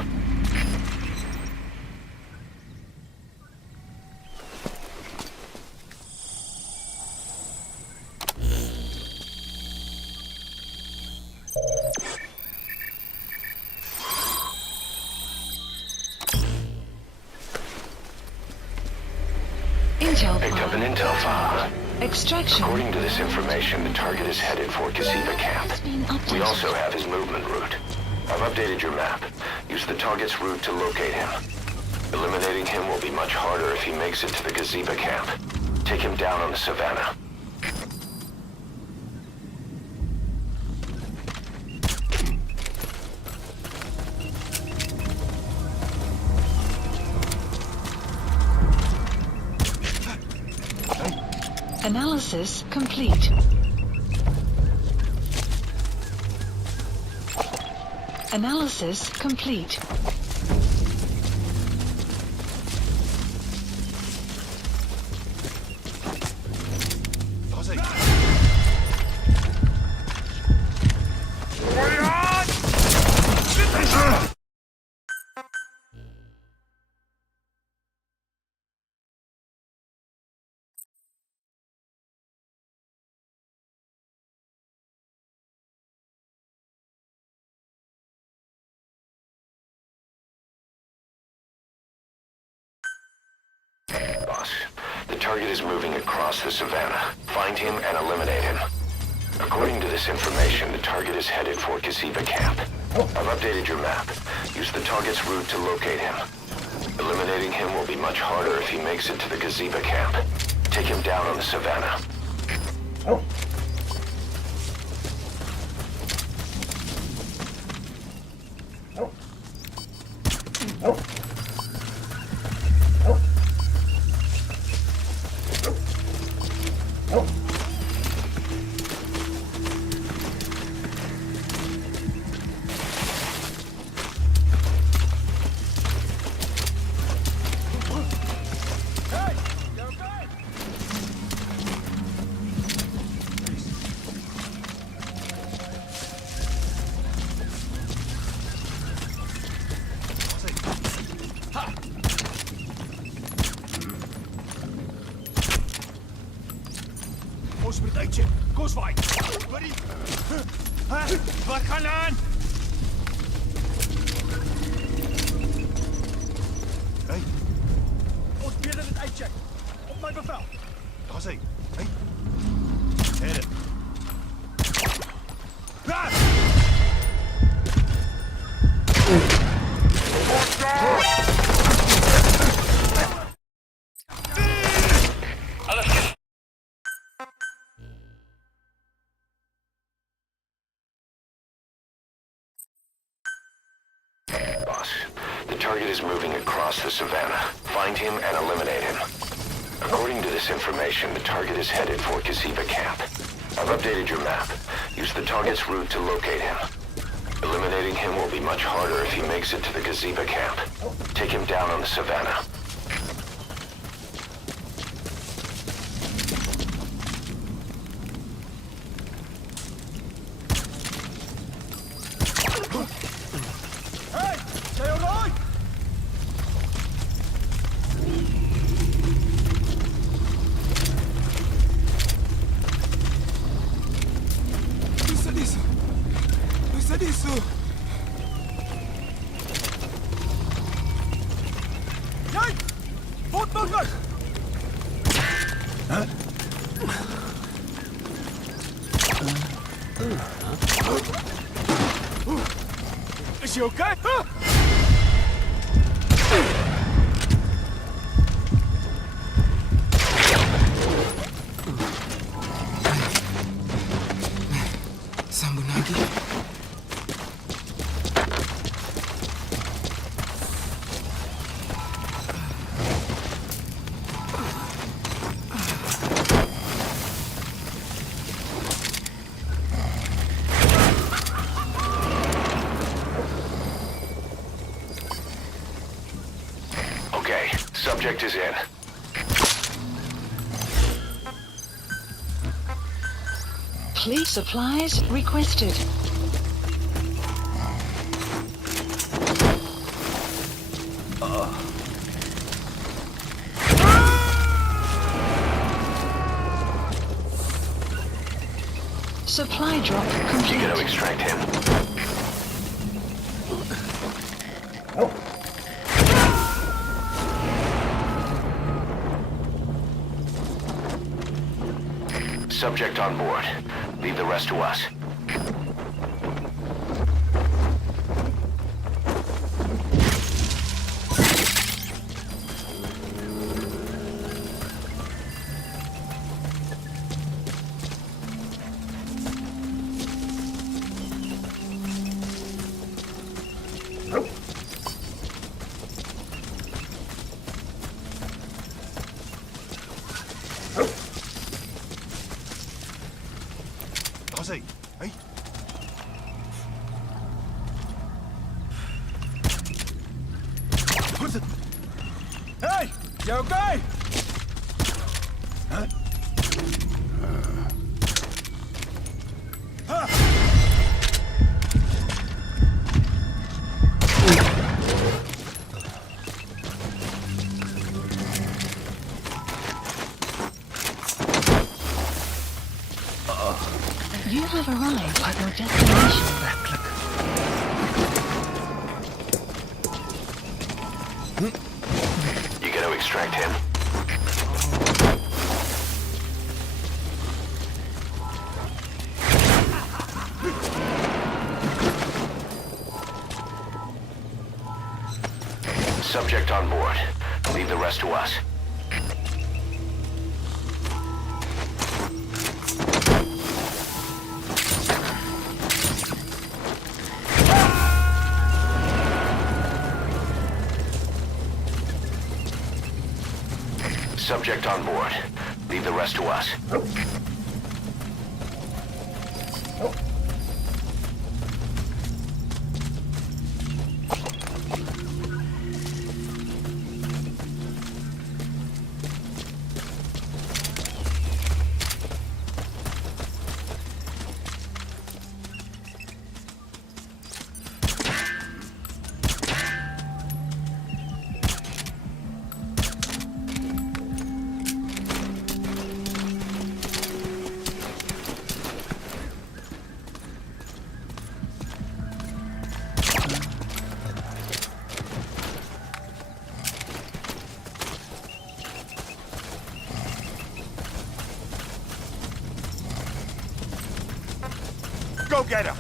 Picked up an intel file. Extraction. According to this information, the target is headed for Gaziba camp. We also have his movement route. I've updated your map. Use the target's route to locate him. Eliminating him will be much harder if he makes it to the Gaziba camp. Take him down on the savannah. Analysis complete. Analysis complete. Boss, the target is moving across the savannah. Find him and eliminate him. According to this information, the target is headed for Gaziba camp. I've updated your map. Use the target's route to locate him. Eliminating him will be much harder if he makes it to the Gaziba camp. Take him down on the savannah. Wat gaan aan? Hey, Ons beter dit uitcheck. Op my bevel. daar's hy. Hey. Hit it. Daar! Boss, the target is moving across the savannah. Find him and eliminate him. According to this information, the target is headed for Gaziba camp. I've updated your map. Use the target's route to locate him. Eliminating him will be much harder if he makes it to the Gaziba camp. Take him down on the savannah. Hey! Stay alright! Bisa disso. Jy! Wat maak jy? Is jy okay? Huh? Sambunagi. Subject is in. Police supplies requested. Supply drop complete. You gotta extract him. Subject on board. Leave the rest to us. Ozzy, hey? What's it? Hey, you okay? Huh? You have arrived at your destination. You gotta extract him. Subject on board. Leave the rest to us. Subject on board. Leave the rest to us. Go get him!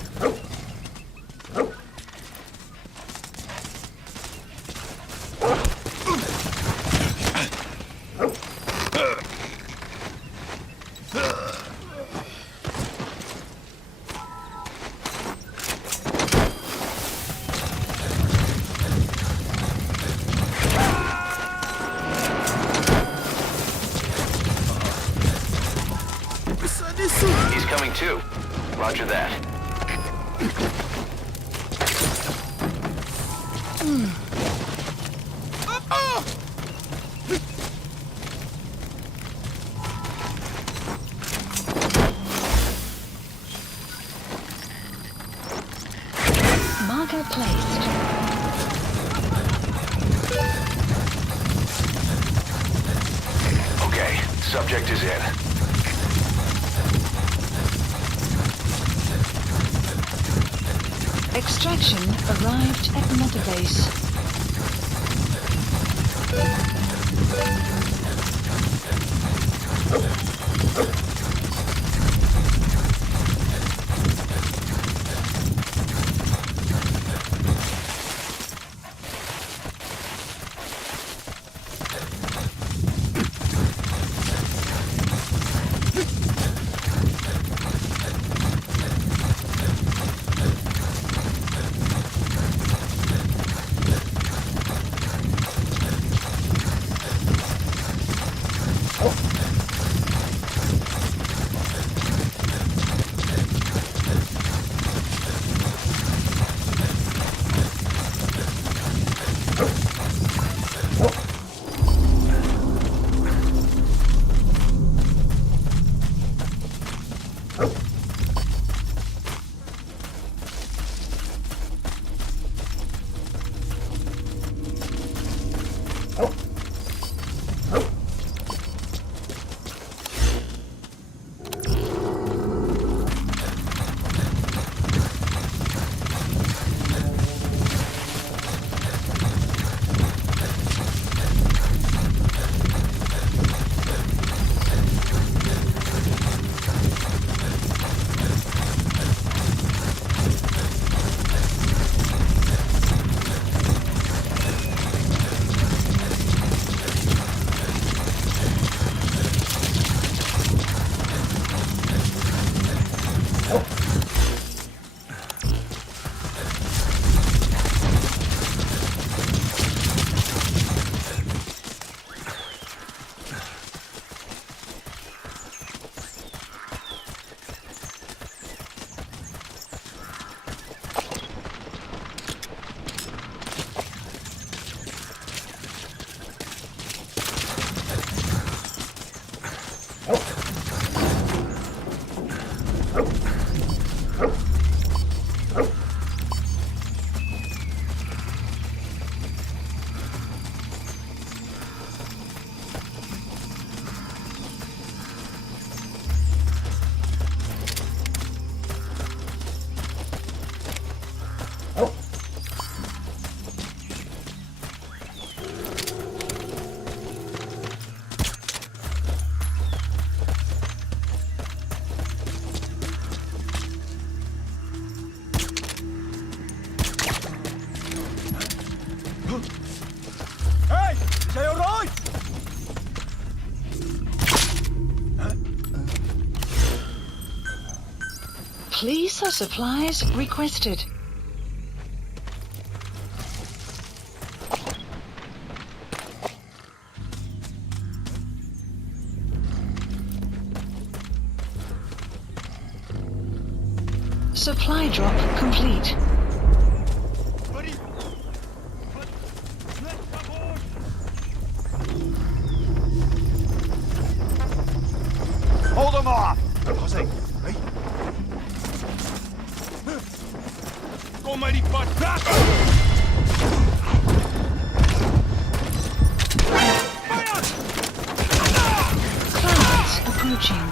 He's coming too. Roger that. Marker placed. Okay, subject is in. Extraction arrived at Mother Base. Please or supplies requested. Supply drop complete. Hold them off! Jose, hey? Almighty butt! Clouds approaching.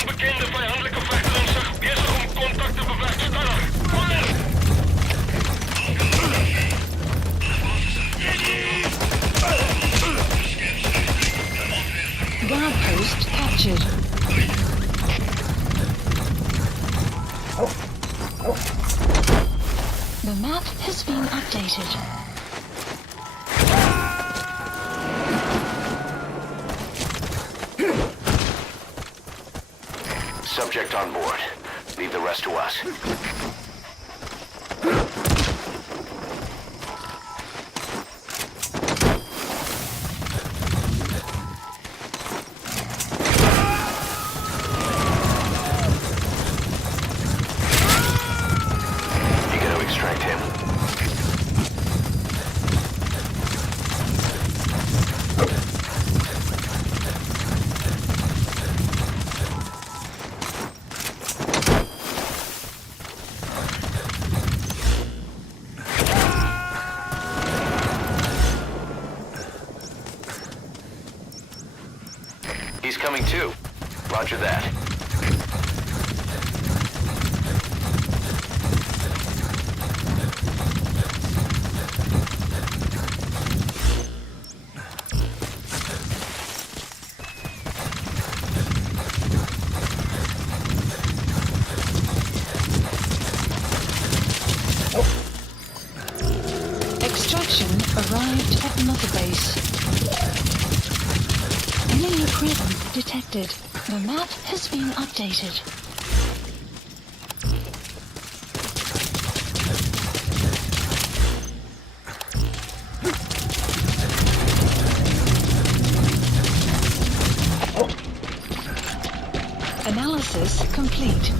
Onbekende vijandelijke vechter zich bezig om contact te bewerkstelligen. Guard post captured. The map has been updated. Subject on board. Leave the rest to us. You gotta extract him. He's coming too. Roger that. Extraction arrived at Mother Base. Enemy presence detected. The map has been updated. Analysis complete.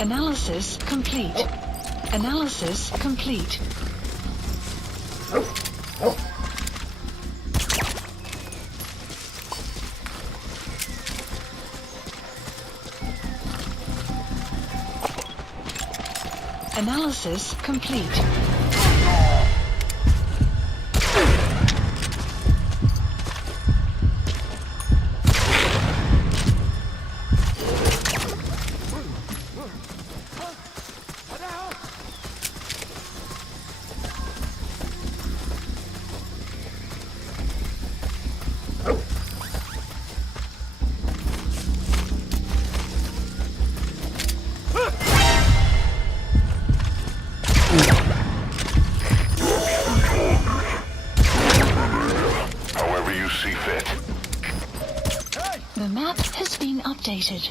Analysis complete. Analysis complete. Analysis complete. However you see fit. The map has been updated.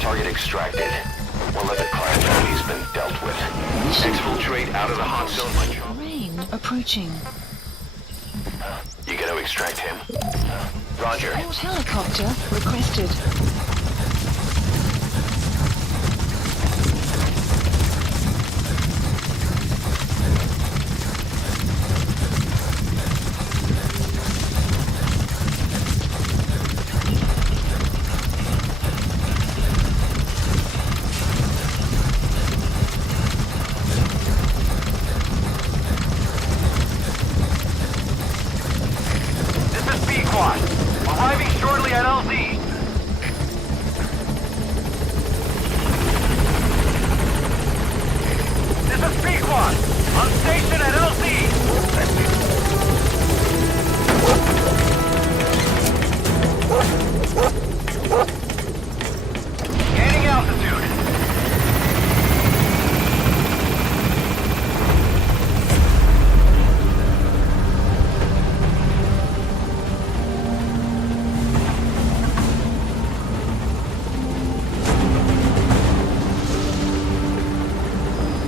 Target extracted. We'll let the client know he's been dealt with. Exfiltrate out of the hot zone, my job. Rain approaching. You gotta extract him. Roger. Support helicopter requested. Arriving shortly at LZ. This is Pequod, on station at LZ. Gaining altitude.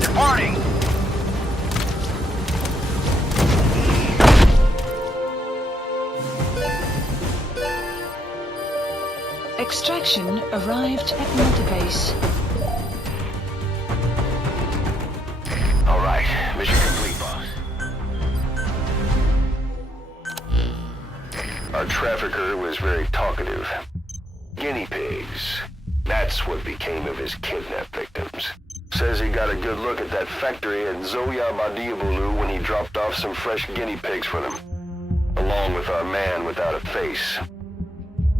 Departing. Extraction arrived at Mother Base. All right, mission complete, boss. Our trafficker was very talkative. Guinea pigs. That's what became of his kidnapped victims. Says he got a good look at that factory at Zoya Badiabulu when he dropped off some fresh guinea pigs for them, along with our man without a face.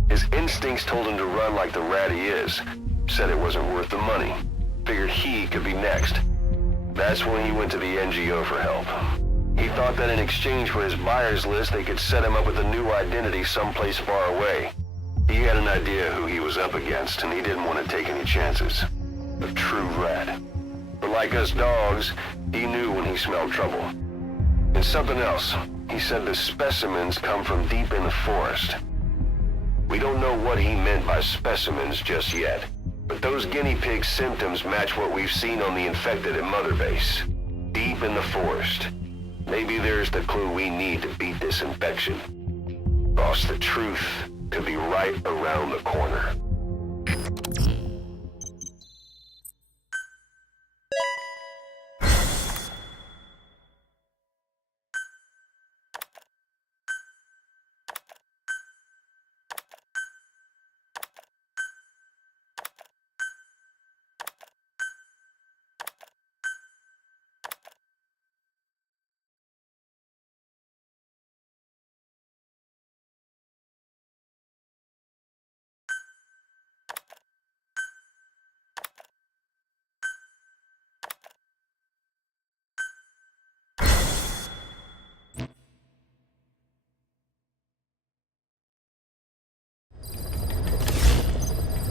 His instincts told him to run like the rat he is. Said it wasn't worth the money. Figured he could be next. That's when he went to the NGO for help. He thought that in exchange for his buyer's list, they could set him up with a new identity someplace far away. He had an idea who he was up against, and he didn't want to take any chances. A true rat. But like us dogs, he knew when he smelled trouble. And something else. He said the specimens come from deep in the forest. We don't know what he meant by specimens just yet, but those guinea pig symptoms match what we've seen on the infected at Mother Base. Deep in the forest. Maybe there's the clue we need to beat this infection. Boss, the truth could be right around the corner.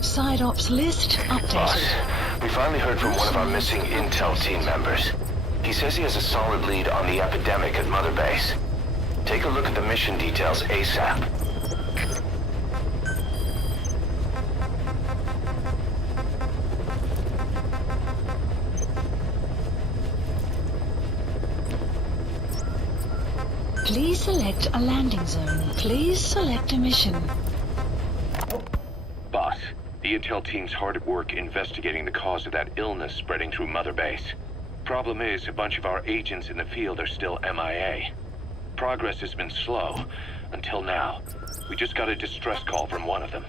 Side ops list updated. Boss, we finally heard from one of our missing intel team members. He says he has a solid lead on the epidemic at Mother Base. Take a look at the mission details ASAP. Please select a landing zone. Please select a mission. Boss, the intel team's hard at work investigating the cause of that illness spreading through Mother Base. Problem is, a bunch of our agents in the field are still MIA. Progress has been slow, until now. We just got a distress call from one of them.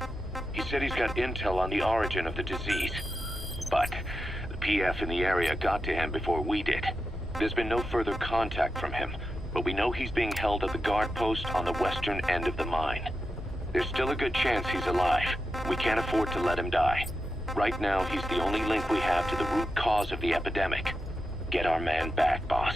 He said he's got intel on the origin of the disease. But the PF in the area got to him before we did. There's been no further contact from him, but we know he's being held at the guard post on the western end of the mine. There's still a good chance he's alive. We can't afford to let him die. Right now, he's the only link we have to the root cause of the epidemic. Get our man back, boss.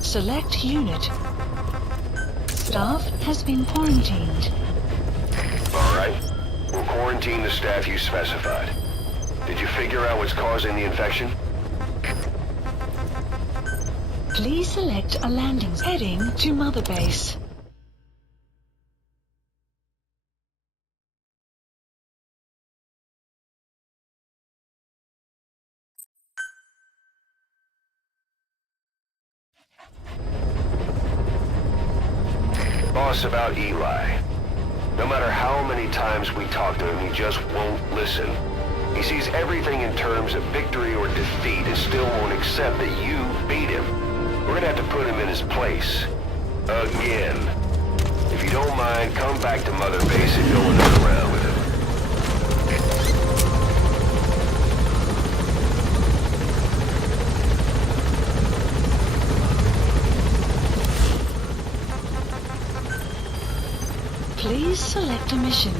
Select unit. Staff has been quarantined. All right. We'll quarantine the staff you specified. Did you figure out what's causing the infection? Please select a landing heading to Mother Base. Boss, about Eli. No matter how many times we talk to him, he just won't listen. He sees everything in terms of victory or defeat and still won't accept that you beat him. We're gonna have to put him in his place. Again. If you don't mind, come back to Mother Base and go another round with him. Please select a mission.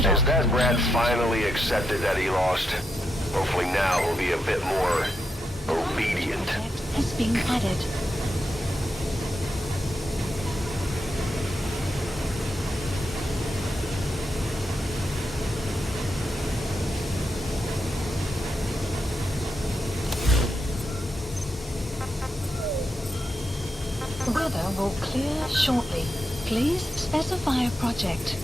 Has that brat finally accepted that he lost? Hopefully now he'll be a bit more obedient. Has been added. Weather will clear shortly. Please specify a project.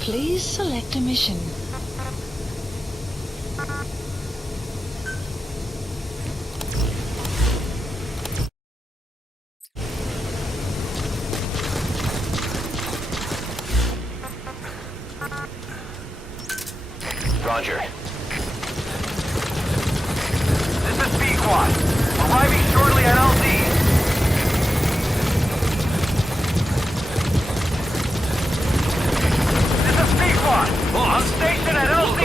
Please select a mission. Roger. This is Pequod. Arriving shortly at LZ. This is Pequod. On station at LZ.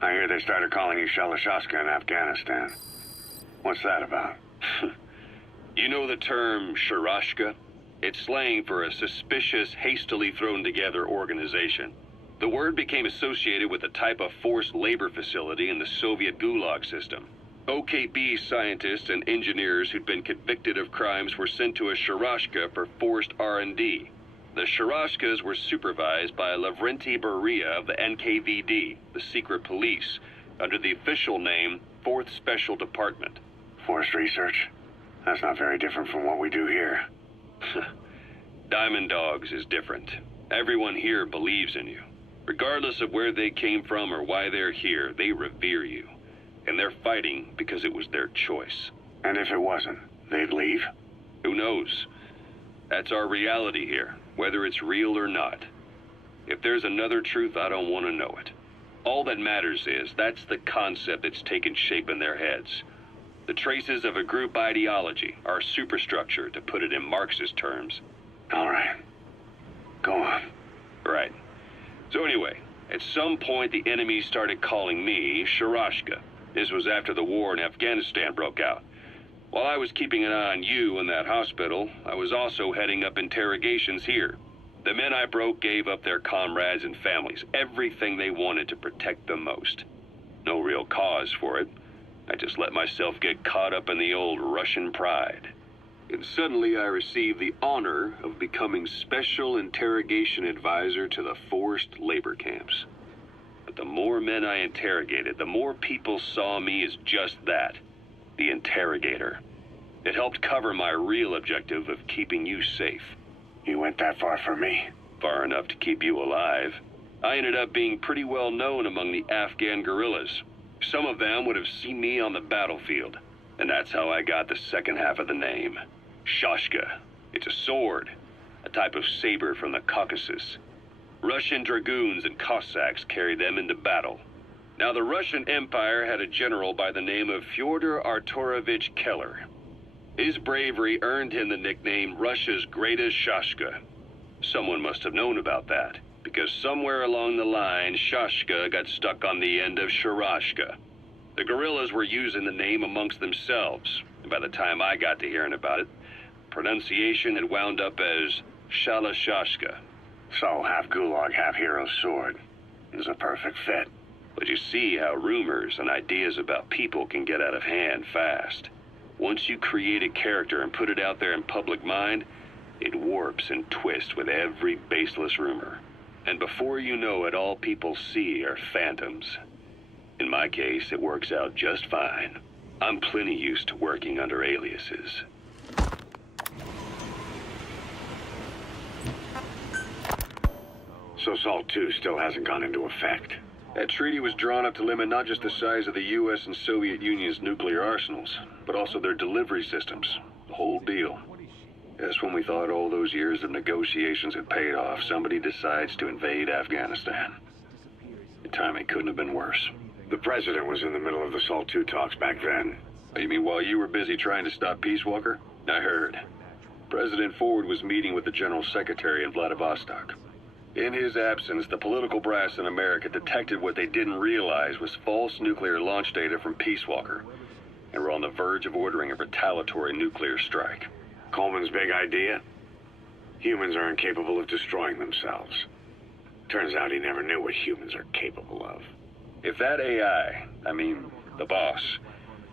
I hear they started calling you Shalashaska in Afghanistan. What's that about? You know the term Sharashka? It's slang for a suspicious, hastily thrown together organization. The word became associated with a type of forced labor facility in the Soviet Gulag system. OKB scientists and engineers who'd been convicted of crimes were sent to a Sharashka for forced R&D. The Sharashkas were supervised by Lavrenti Beria of the NKVD, the secret police, under the official name 4th Special Department. Forced research? That's not very different from what we do here. Diamond Dogs is different. Everyone here believes in you. Regardless of where they came from or why they're here, they revere you. And they're fighting because it was their choice. And if it wasn't, they'd leave? Who knows? That's our reality here, whether it's real or not. If there's another truth, I don't want to know it. All that matters is that's the concept that's taken shape in their heads. The traces of a group ideology, our superstructure, to put it in Marxist terms. All right. Go on. Right. So anyway, at some point the enemy started calling me Sharashka. This was after the war in Afghanistan broke out. While I was keeping an eye on you in that hospital, I was also heading up interrogations here. The men I broke gave up their comrades and families, everything they wanted to protect them most. No real cause for it. I just let myself get caught up in the old Russian pride. And suddenly I received the honor of becoming Special Interrogation Advisor to the forced labor camps. But the more men I interrogated, the more people saw me as just that, the interrogator. It helped cover my real objective of keeping you safe. You went that far for me? Far enough to keep you alive. I ended up being pretty well known among the Afghan guerrillas. Some of them would have seen me on the battlefield, and that's how I got the second half of the name. Shashka. It's a sword, a type of saber from the Caucasus. Russian dragoons and Cossacks carried them into battle. Now, the Russian Empire had a general by the name of Fyodor Arturovich Keller. His bravery earned him the nickname Russia's Greatest Shashka. Someone must have known about that, because somewhere along the line, Shashka got stuck on the end of Sharashka. The guerrillas were using the name amongst themselves, and by the time I got to hearing about it, pronunciation had wound up as Shalashashka. So, half Gulag, half Hero Sword. It was a perfect fit. But you see how rumors and ideas about people can get out of hand fast. Once you create a character and put it out there in public mind, it warps and twists with every baseless rumor. And before you know it, all people see are phantoms. In my case, it works out just fine. I'm plenty used to working under aliases. So SALT II still hasn't gone into effect. That treaty was drawn up to limit not just the size of the U.S. and Soviet Union's nuclear arsenals, but also their delivery systems. The whole deal. Just when we thought all those years of negotiations had paid off, somebody decides to invade Afghanistan. The timing couldn't have been worse. The president was in the middle of the SALT II talks back then. Oh, you mean while you were busy trying to stop Peace Walker? I heard. President Ford was meeting with the General Secretary in Vladivostok. In his absence, the political brass in America detected what they didn't realize was false nuclear launch data from Peace Walker, and were on the verge of ordering a retaliatory nuclear strike. Coleman's big idea? Humans are incapable of destroying themselves. Turns out he never knew what humans are capable of. If that AI, the boss,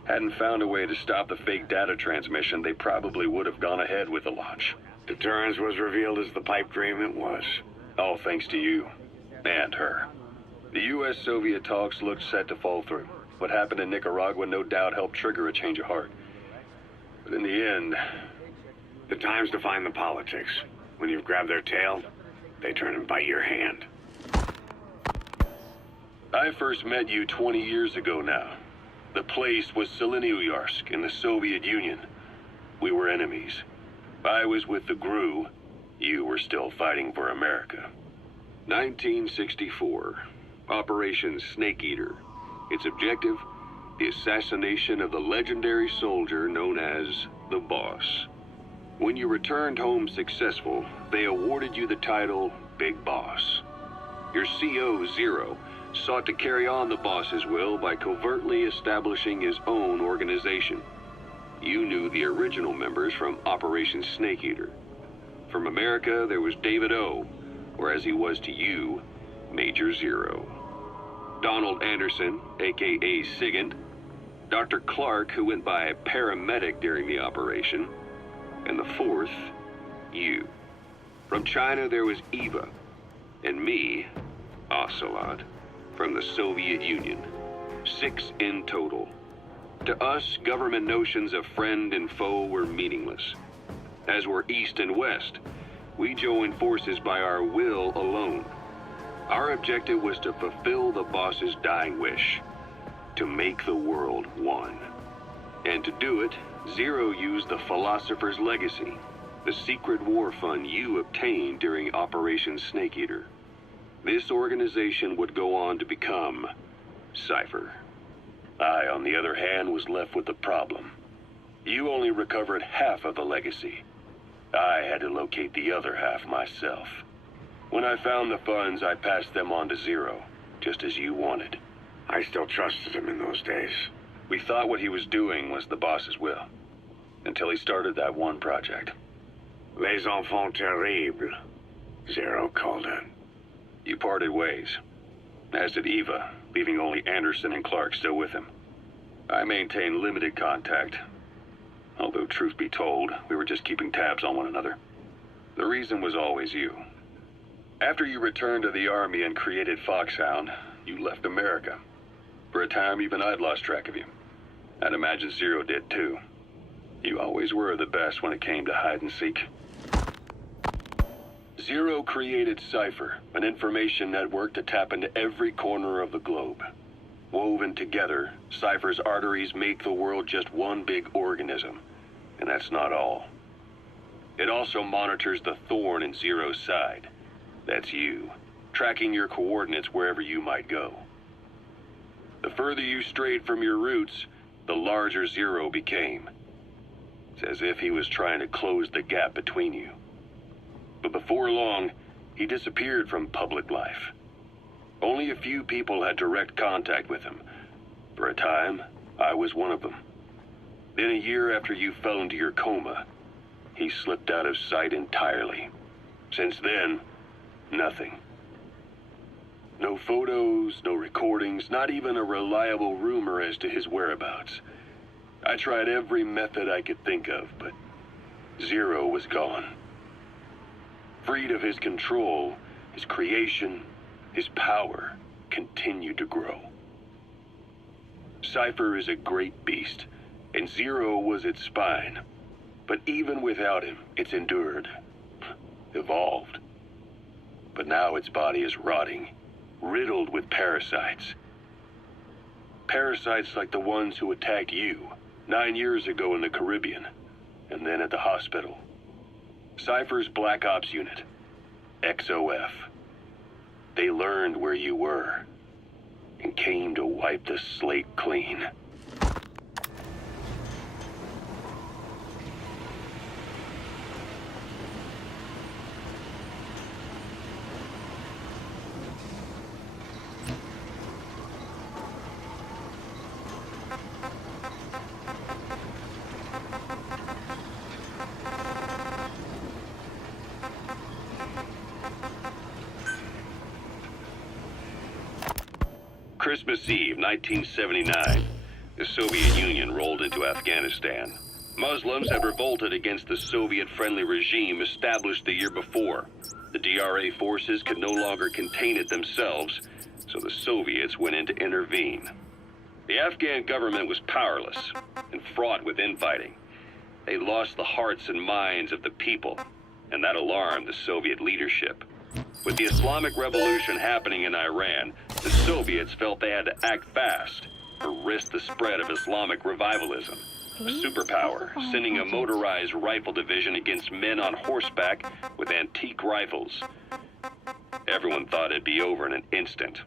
hadn't found a way to stop the fake data transmission, they probably would have gone ahead with the launch. Deterrence was revealed as the pipe dream it was. All thanks to you. And her. The U.S.-Soviet talks looked set to fall through. What happened in Nicaragua no doubt helped trigger a change of heart. But in the end... The time's to find the politics. When you've grabbed their tail, they turn and bite your hand. I first met you 20 years ago now. The place was Selenouyarsk in the Soviet Union. We were enemies. I was with the GRU. You were still fighting for America. 1964. Operation Snake Eater. Its objective? The assassination of the legendary soldier known as the Boss. When you returned home successful, they awarded you the title Big Boss. Your CO, Zero, sought to carry on the boss's will by covertly establishing his own organization. You knew the original members from Operation Snake Eater. From America, there was David O., or as he was to you, Major Zero. Donald Anderson, aka Sigint. Dr. Clark, who went by paramedic during the operation. And the fourth, you. From China, there was Eva. And me, Ocelot, from the Soviet Union. 6 in total. To us, government notions of friend and foe were meaningless. As were East and West, we joined forces by our will alone. Our objective was to fulfill the boss's dying wish, to make the world one. And to do it, Zero used the Philosopher's Legacy, the secret war fund you obtained during Operation Snake Eater. This organization would go on to become Cypher. I, on the other hand, was left with the problem. You only recovered half of the legacy. I had to locate the other half myself. When I found the funds, I passed them on to Zero, just as you wanted. I still trusted him in those days. We thought what he was doing was the boss's will, until he started that one project. Les enfants terribles, Zero called it. You parted ways, as did Eva, leaving only Anderson and Clark still with him. I maintained limited contact, although truth be told, we were just keeping tabs on one another. The reason was always you. After you returned to the Army and created Foxhound, you left America. For a time, even I'd lost track of you. I'd imagine Zero did too. You always were the best when it came to hide and seek. Zero created Cypher, an information network to tap into every corner of the globe. Woven together, Cypher's arteries make the world just one big organism. And that's not all. It also monitors the thorn in Zero's side. That's you, tracking your coordinates wherever you might go. The further you strayed from your roots, the larger Zero became. It's as if he was trying to close the gap between you. But before long, he disappeared from public life. Only a few people had direct contact with him. For a time, I was one of them. Then a year after you fell into your coma, he slipped out of sight entirely. Since then, nothing. No photos, no recordings, not even a reliable rumor as to his whereabouts. I tried every method I could think of, but Zero was gone. Freed of his control, his creation, his power continued to grow. Cypher is a great beast, and Zero was its spine. But even without him, it's endured, evolved. But now its body is rotting, riddled with parasites. Parasites like the ones who attacked you 9 years ago in the Caribbean, and then at the hospital. Cypher's Black Ops Unit, XOF. They learned where you were, and came to wipe the slate clean. Christmas Eve, 1979, the Soviet Union rolled into Afghanistan. Muslims had revolted against the Soviet-friendly regime established the year before. The DRA forces could no longer contain it themselves, so the Soviets went in to intervene. The Afghan government was powerless and fraught with infighting. They lost the hearts and minds of the people, and that alarmed the Soviet leadership. With the Islamic Revolution happening in Iran, the Soviets felt they had to act fast or risk the spread of Islamic revivalism. A superpower, sending a motorized rifle division against men on horseback with antique rifles. Everyone thought it'd be over in an instant,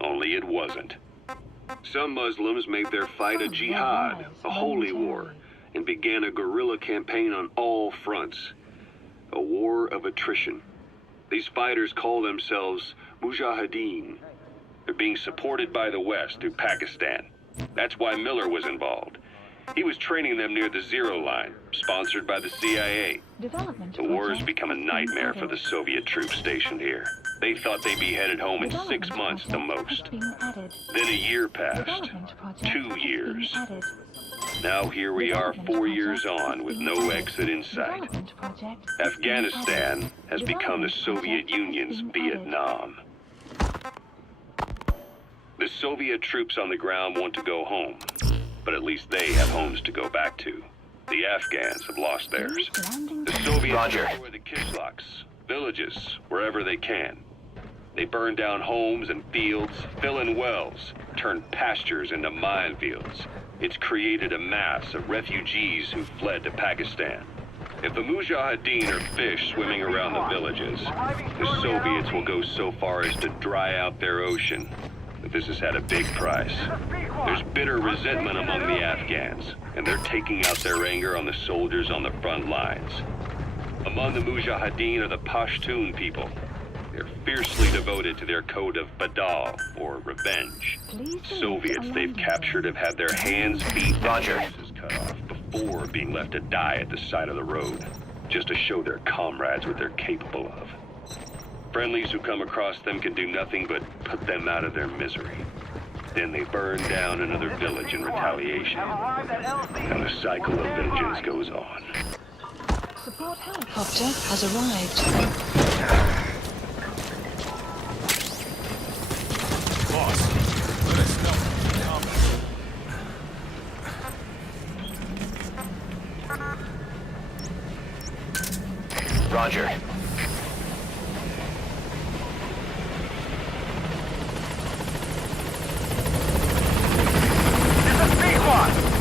only it wasn't. Some Muslims made their fight a jihad, a holy war, and began a guerrilla campaign on all fronts. A war of attrition. These fighters call themselves Mujahideen. They're being supported by the West through Pakistan. That's why Miller was involved. He was training them near the Zero Line, sponsored by the CIA. The war has become a nightmare for the Soviet troops stationed here. They thought they'd be headed home in 6 months at the most. Then a year passed. 2 years. Now here we are 4 years on with no exit in sight. Afghanistan has become the Soviet Union's Vietnam. The Soviet troops on the ground want to go home, but at least they have homes to go back to. The Afghans have lost theirs. The Soviets destroy the kisloks, villages, wherever they can. They burn down homes and fields, fill in wells, turn pastures into minefields. It's created a mass of refugees who fled to Pakistan. If the Mujahideen are fish swimming around the villages, the Soviets will go so far as to dry out their ocean. But this has had a big price. There's bitter resentment among the Afghans, and they're taking out their anger on the soldiers on the front lines. Among the Mujahideen are the Pashtun people. They're fiercely devoted to their code of Badal, or revenge. Soviets they've captured have had their hands, feet, and faces cut off before being left to die at the side of the road, just to show their comrades what they're capable of. Friendlies who come across them can do nothing but put them out of their misery. Then they burn down another village in retaliation. And the cycle of vengeance goes on. Support helicopter has arrived. Boss, let us know. Roger.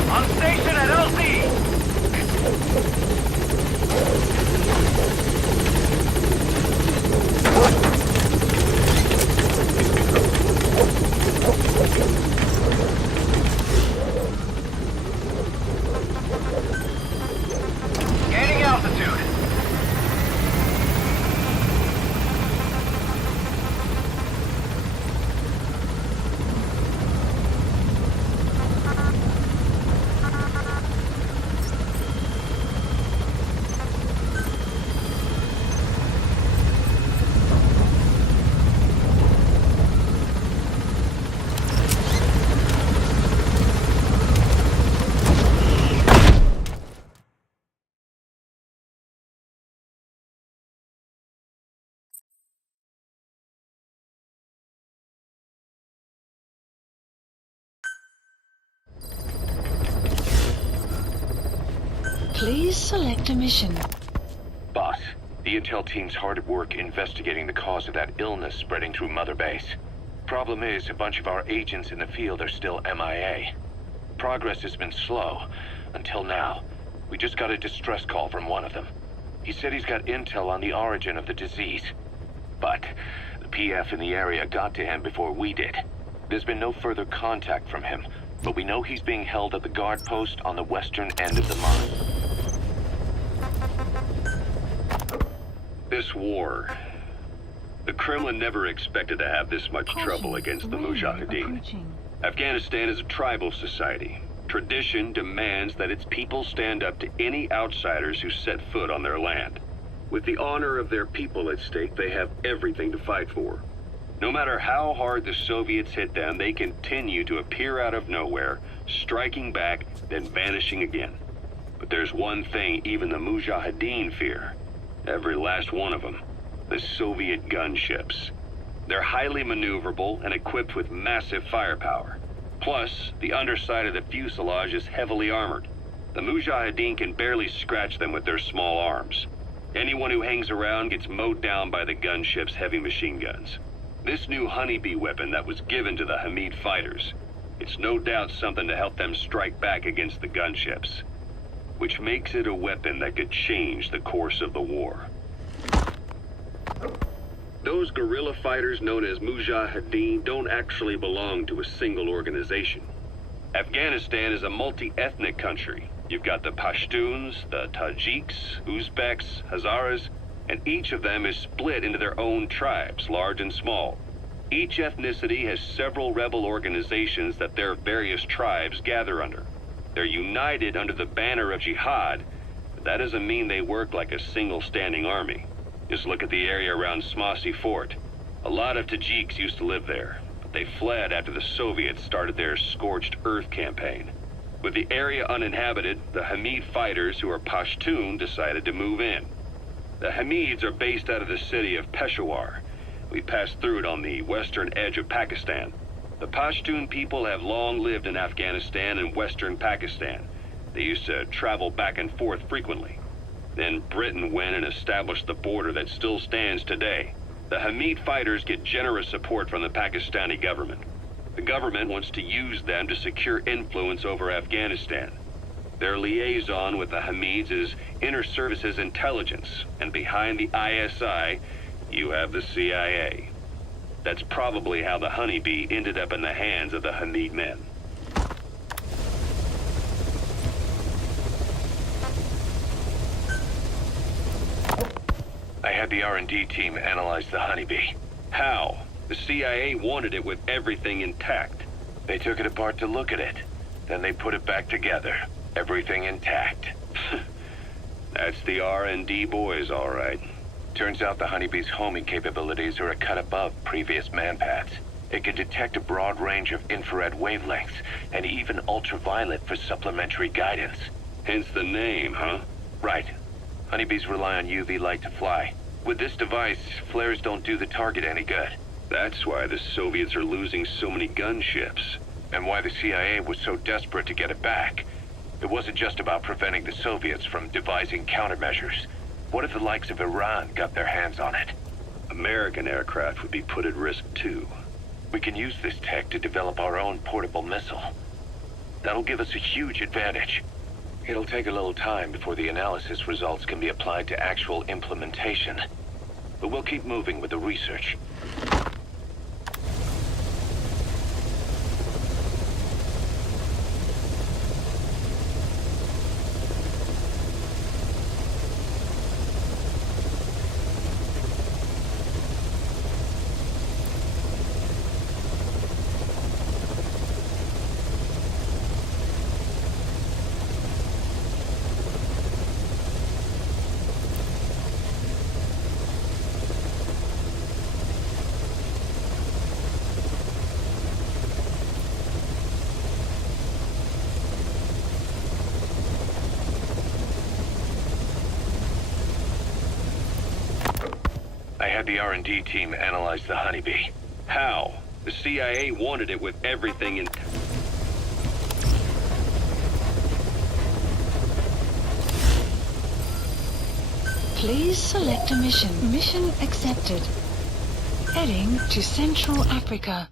On station at LZ! Gaining altitude. Please select a mission. Boss, the intel team's hard at work investigating the cause of that illness spreading through Mother Base. Problem is, a bunch of our agents in the field are still MIA. Progress has been slow, until now. We just got a distress call from one of them. He said he's got intel on the origin of the disease. But the PF in the area got to him before we did. There's been no further contact from him, but we know he's being held at the guard post on the western end of the mine. This war, the Kremlin never expected to have this much trouble against the Mujahideen. Afghanistan is a tribal society. Tradition demands that its people stand up to any outsiders who set foot on their land. With the honor of their people at stake, they have everything to fight for. No matter how hard the Soviets hit them, they continue to appear out of nowhere, striking back, then vanishing again. But there's one thing even the Mujahideen fear. Every last one of them. The Soviet gunships. They're highly maneuverable and equipped with massive firepower. Plus, the underside of the fuselage is heavily armored. The Mujahideen can barely scratch them with their small arms. Anyone who hangs around gets mowed down by the gunship's heavy machine guns. This new honeybee weapon that was given to the Hamid fighters, it's no doubt something to help them strike back against the gunships, which makes it a weapon that could change the course of the war. Those guerrilla fighters known as Mujahideen don't actually belong to a single organization. Afghanistan is a multi-ethnic country. You've got the Pashtuns, the Tajiks, Uzbeks, Hazaras, and each of them is split into their own tribes, large and small. Each ethnicity has several rebel organizations that their various tribes gather under. They're united under the banner of jihad, but that doesn't mean they work like a single standing army. Just look at the area around Smossy Fort. A lot of Tajiks used to live there, but they fled after the Soviets started their Scorched Earth campaign. With the area uninhabited, the Hamid fighters, who are Pashtun, decided to move in. The Hamids are based out of the city of Peshawar. We passed through it on the western edge of Pakistan. The Pashtun people have long lived in Afghanistan and western Pakistan. They used to travel back and forth frequently. Then Britain went and established the border that still stands today. The Hamid fighters get generous support from the Pakistani government. The government wants to use them to secure influence over Afghanistan. Their liaison with the Hamids is Inter-Services Intelligence, and behind the ISI, you have the CIA. That's probably how the Honeybee ended up in the hands of the Hamid men. I had the R&D team analyze the Honeybee. How? The CIA wanted it with everything intact. They took it apart to look at it. Then they put it back together. Everything intact. That's the R&D boys, all right. Turns out the Honeybee's homing capabilities are a cut above previous manpads. It can detect a broad range of infrared wavelengths, and even ultraviolet for supplementary guidance. Hence the name, huh? Right. Honeybees rely on UV light to fly. With this device, flares don't do the target any good. That's why the Soviets are losing so many gunships. And why the CIA was so desperate to get it back. It wasn't just about preventing the Soviets from devising countermeasures. What if the likes of Iran got their hands on it? American aircraft would be put at risk too. We can use this tech to develop our own portable missile. That'll give us a huge advantage. It'll take a little time before the analysis results can be applied to actual implementation. But we'll keep moving with the research. I had the R&D team analyze the Honeybee. How? The CIA wanted it with everything intact. Please select a mission. Mission accepted. Heading to Central Africa.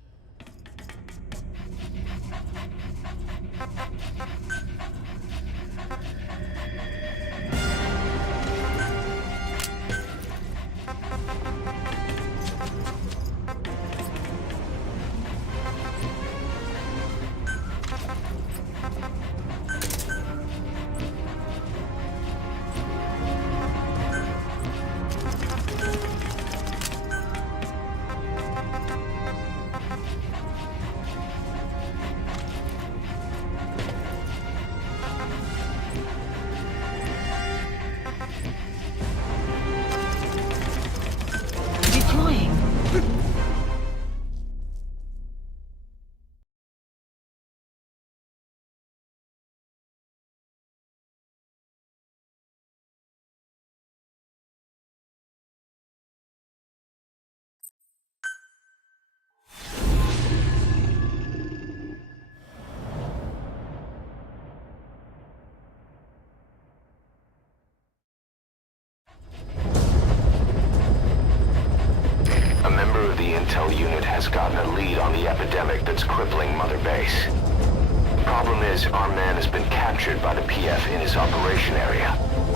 Intel unit has gotten a lead on the epidemic that's crippling Mother Base. The problem is, our man has been captured by the PF in his operation area.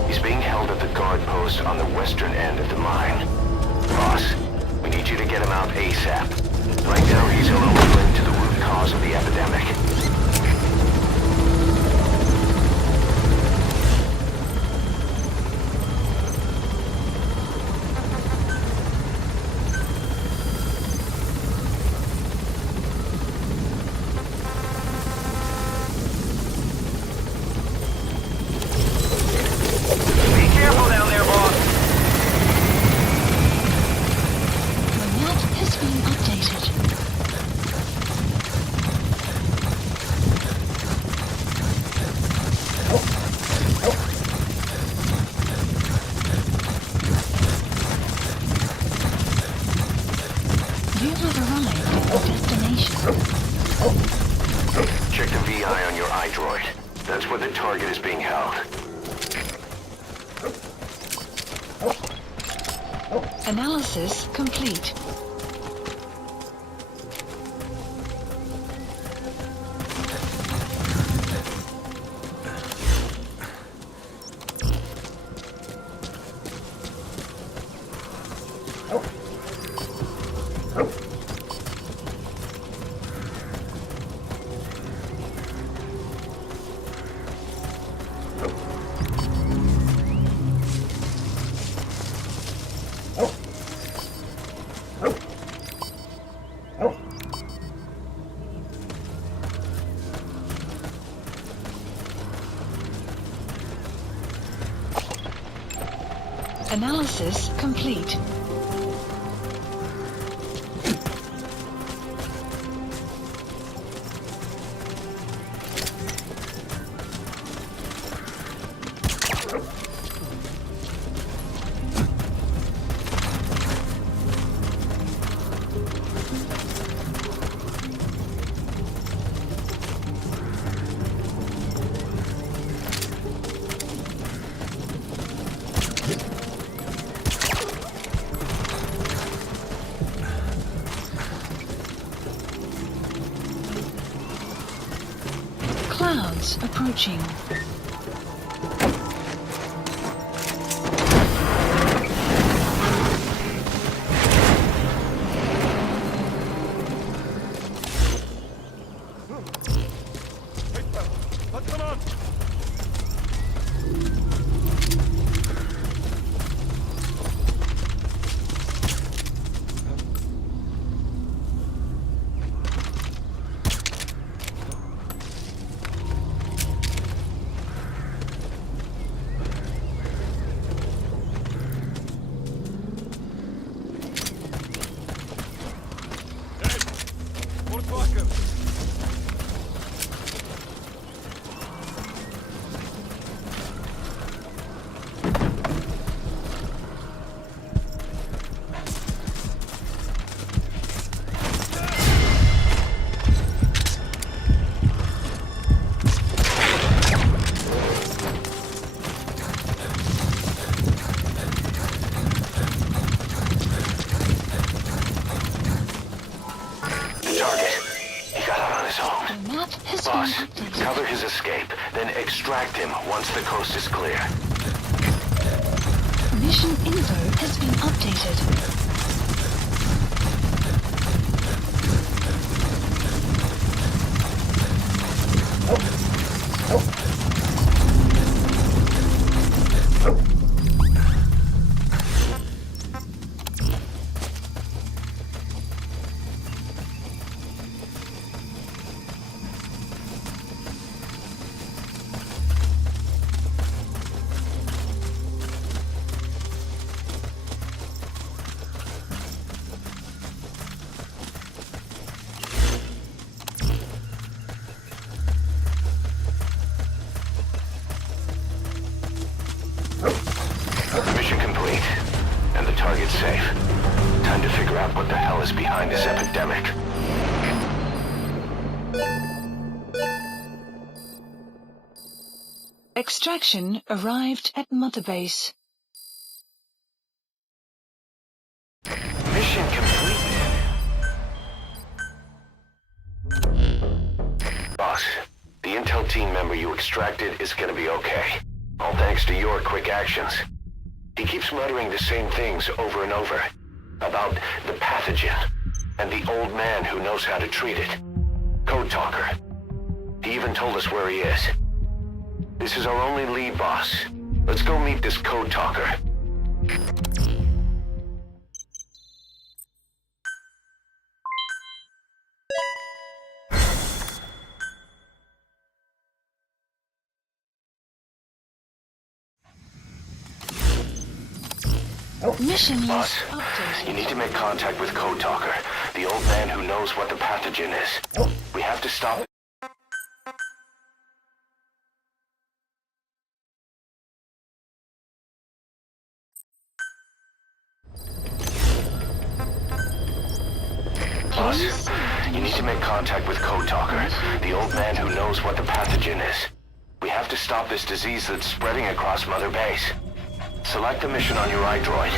He's being held at the guard post on the western end of the mine. Boss, we need you to get him out ASAP. Right now, he's a link linked to the root cause of the epidemic. Check the VI on your iDroid. That's where the target is being held. Analysis complete. Analysis complete. Clouds approaching. Boss, cover his escape, then extract him once the coast is clear. Mission info has been updated. Mission complete, and the target's safe. Time to figure out what the hell is behind this epidemic. Extraction arrived at Mother Base. Mission complete. Boss, the intel team member you extracted is gonna be okay. All thanks to your quick actions. He keeps muttering the same things over and over. About the pathogen, and the old man who knows how to treat it. Code Talker. He even told us where he is. This is our only lead, boss. Let's go meet this Code Talker. Mission Boss, updated. you need to make contact with Code Talker, the old man who knows what the pathogen is. We have to stop. Boss, you need need to make contact with Code Talker, the old man who knows what the pathogen is. We have to stop this disease that's spreading across Mother Base. Select the mission on your iDroid.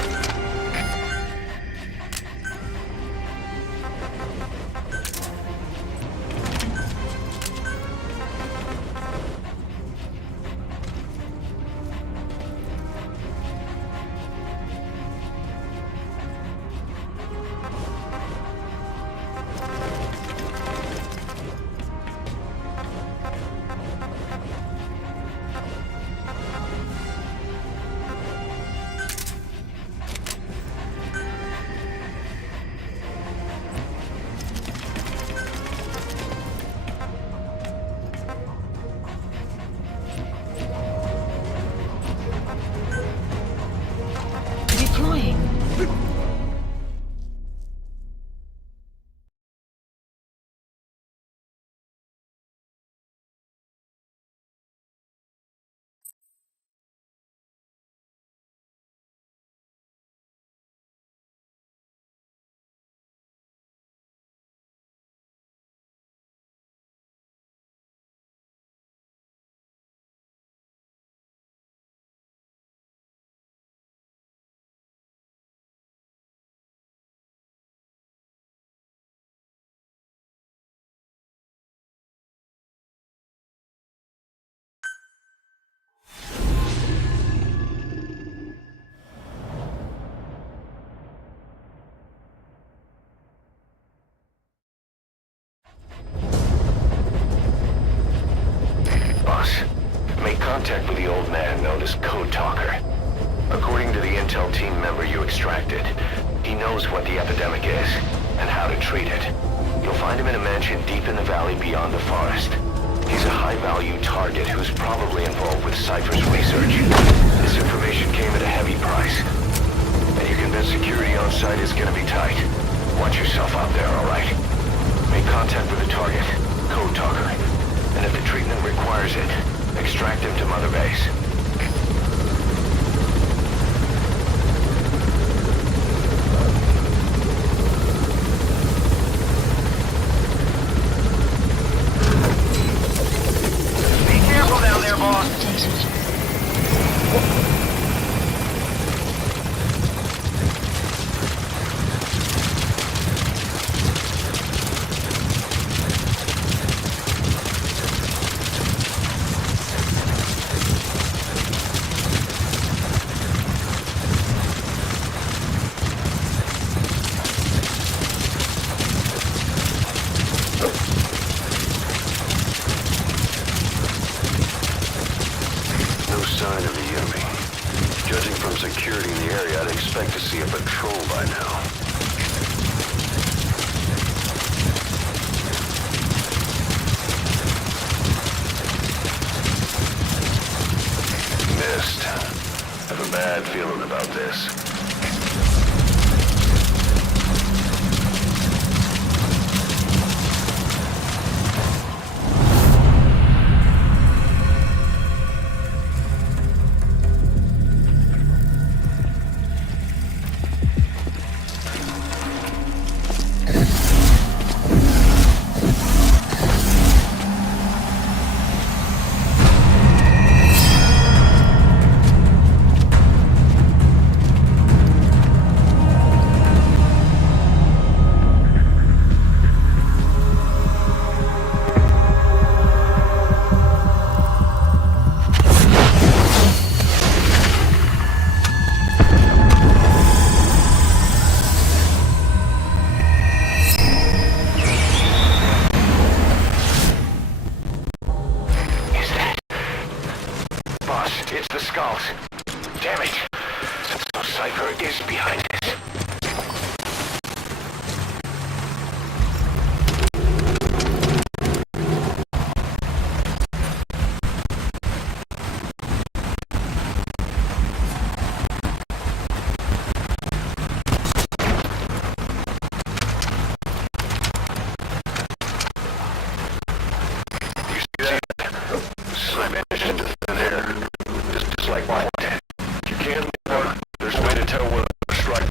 Make contact with the old man known as Code Talker. According to the intel team member you extracted, he knows what the epidemic is and how to treat it. You'll find him in a mansion deep in the valley beyond the forest. He's a high-value target who's probably involved with Cypher's research. This information came at a heavy price. And you're convinced security on site is gonna be tight. Watch yourself out there, alright? Make contact with the target, Code Talker. And if the treatment requires it, extract him to Mother Base. Be careful down there, boss. Sign of the enemy. Judging from security in the area, I'd expect to see a patrol by now. Missed. I have a bad feeling about this. It's the skulls. Damn it. So Cypher is behind this. You see that? Slam it into thin air. Just like my dad. You can't move. There's a way to tell whether to strike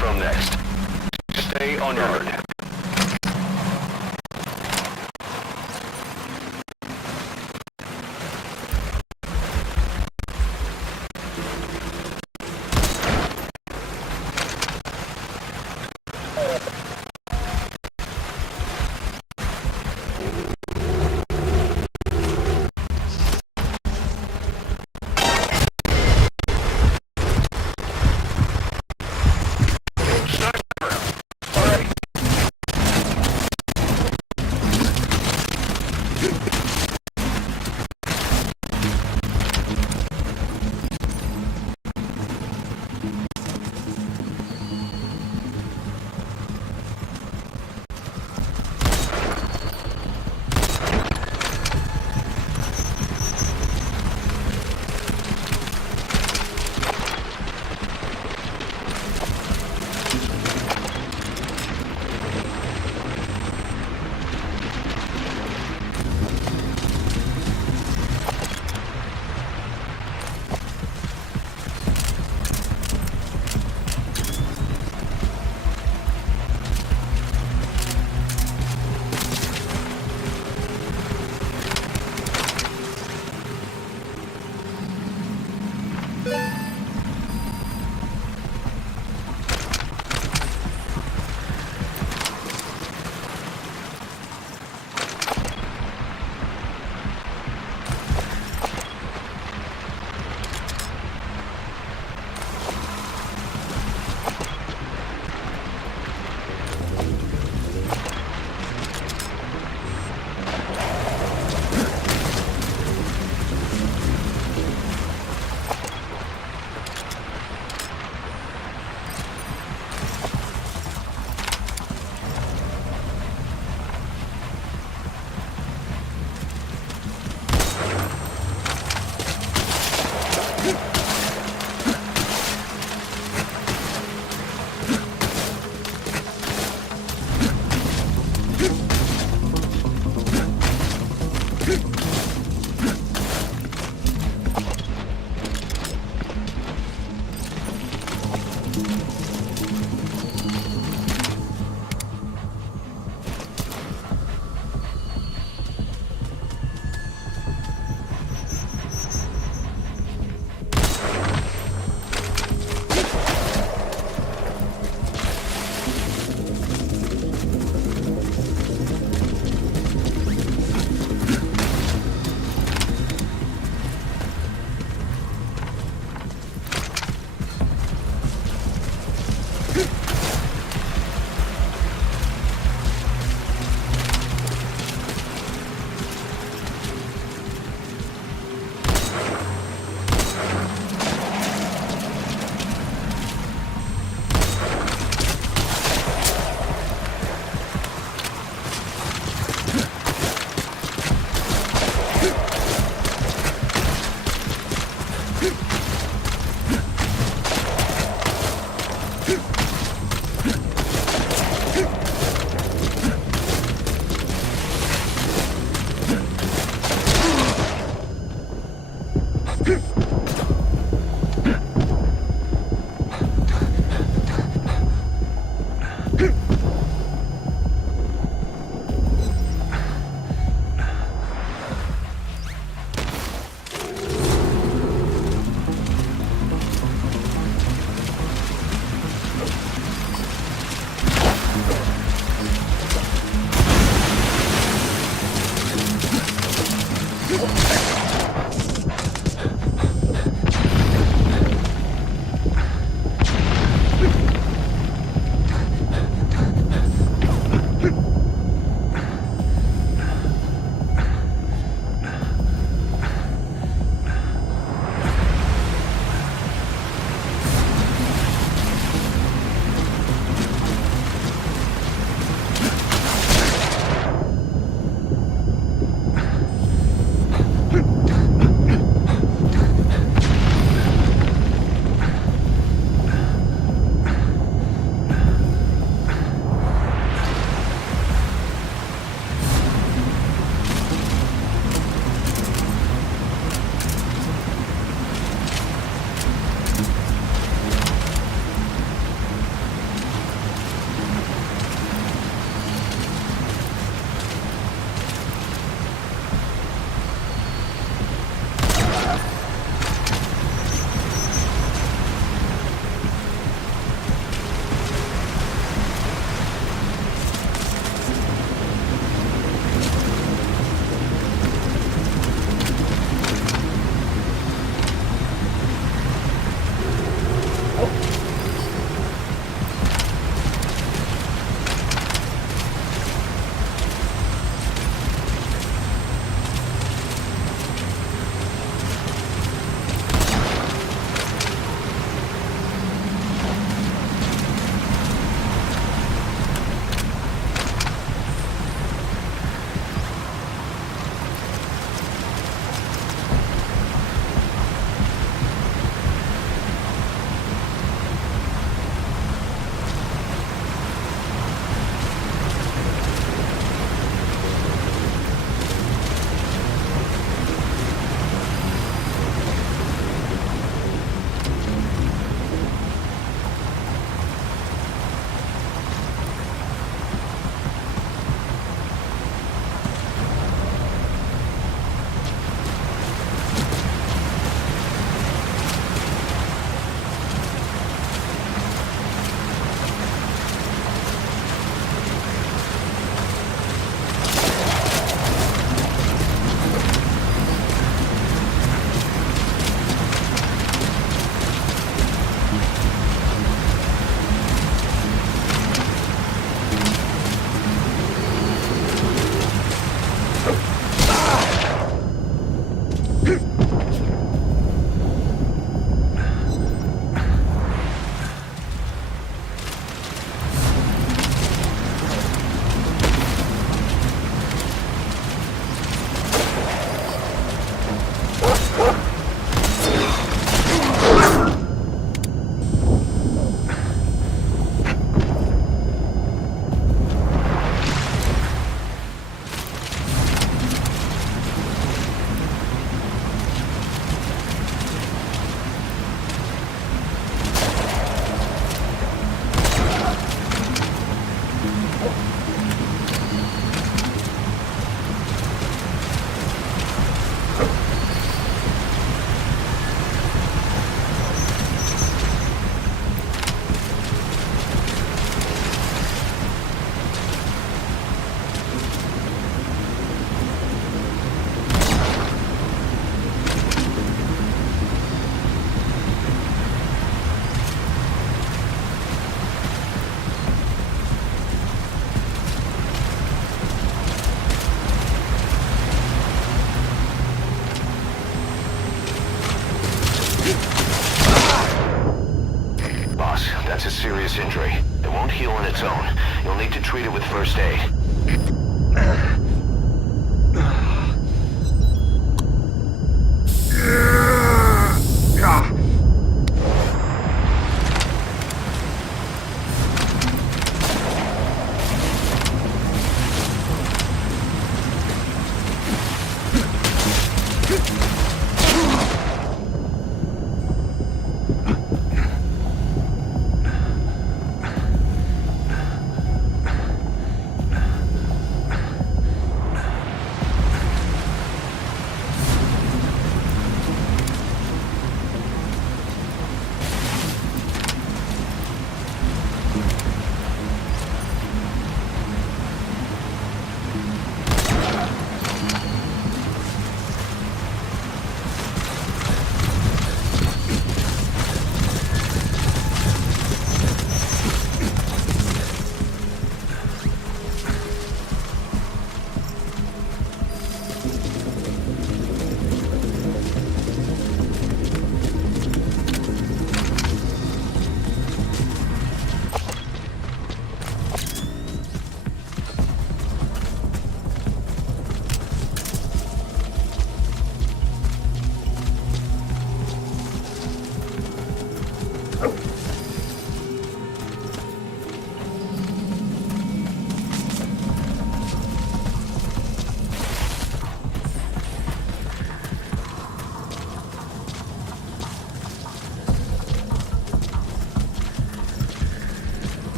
serious injury. It won't heal on its own. You'll need to treat it with first aid.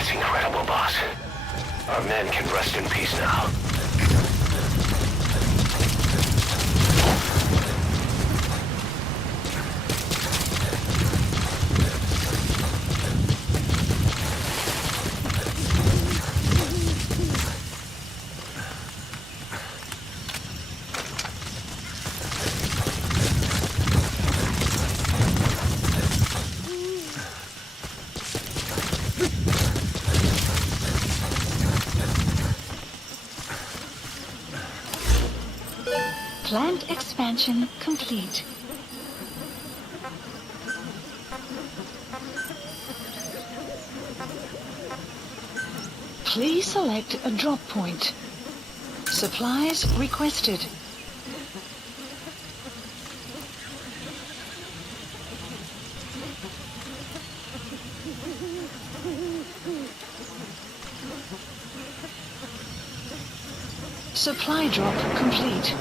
That's incredible, boss. Our men can rest in peace now. Plant expansion complete. Please select a drop point. Supplies requested. Supply drop complete.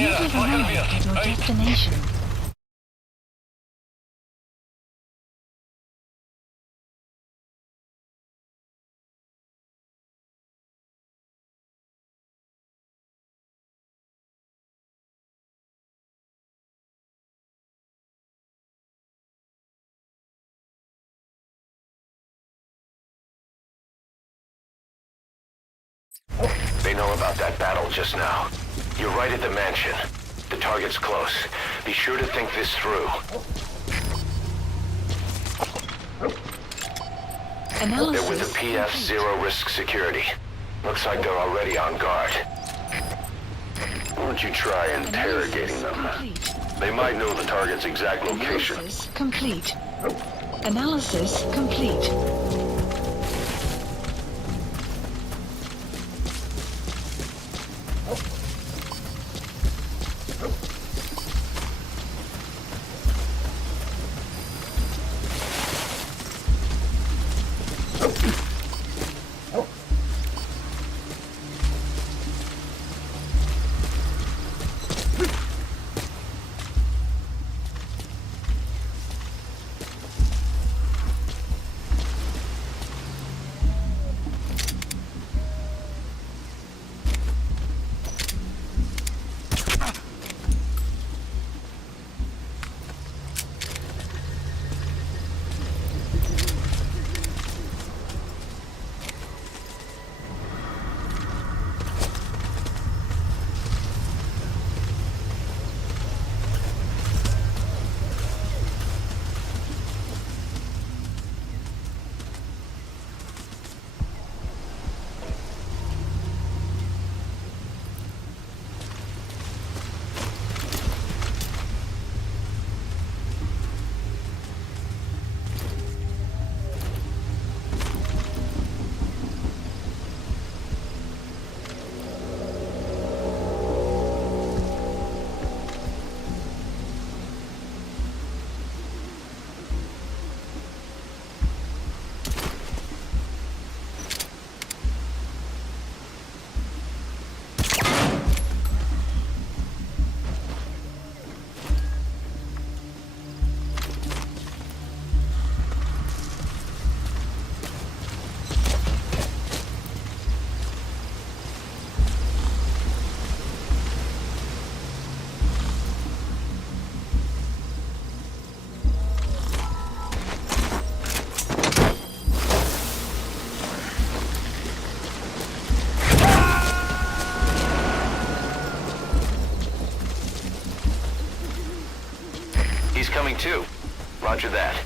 You've arrived at your destination. They know about that battle just now. You're right at the mansion. The target's close. Be sure to think this through. They're with the PF Zero Risk Security. Looks like they're already on guard. Why don't you try interrogating them? They might know the target's exact location. Analysis complete. Analysis complete. too. Roger that.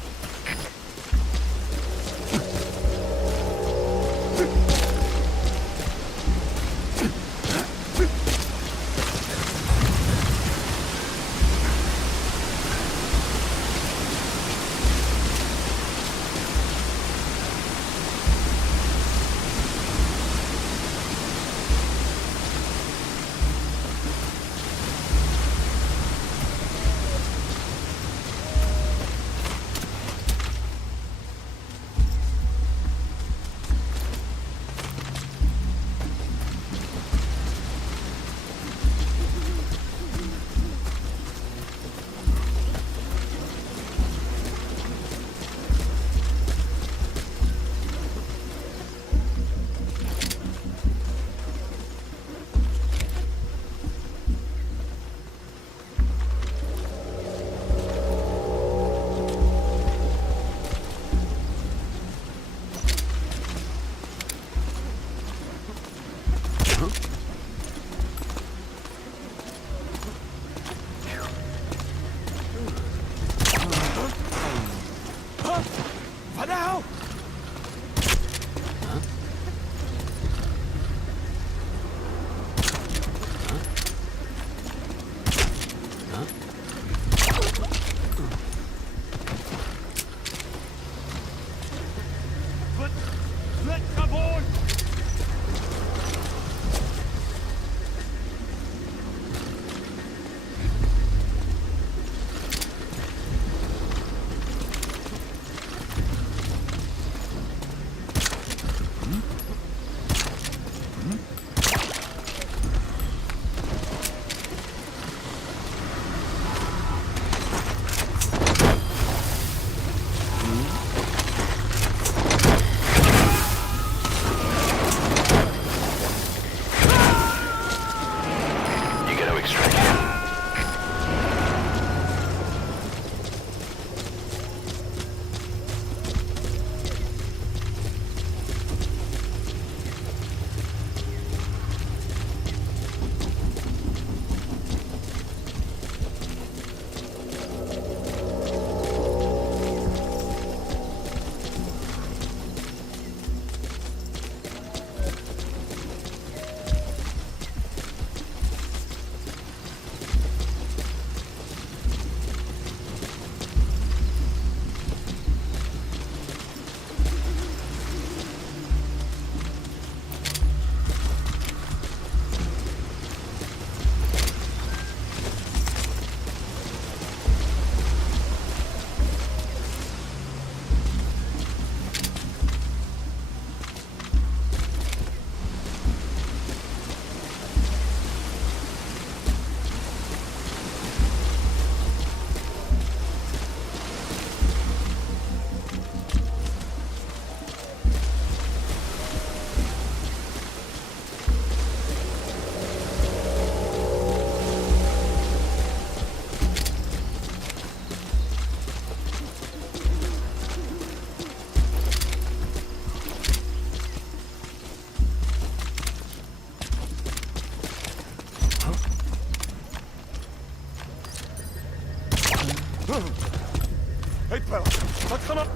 Hey, fella, let's come up.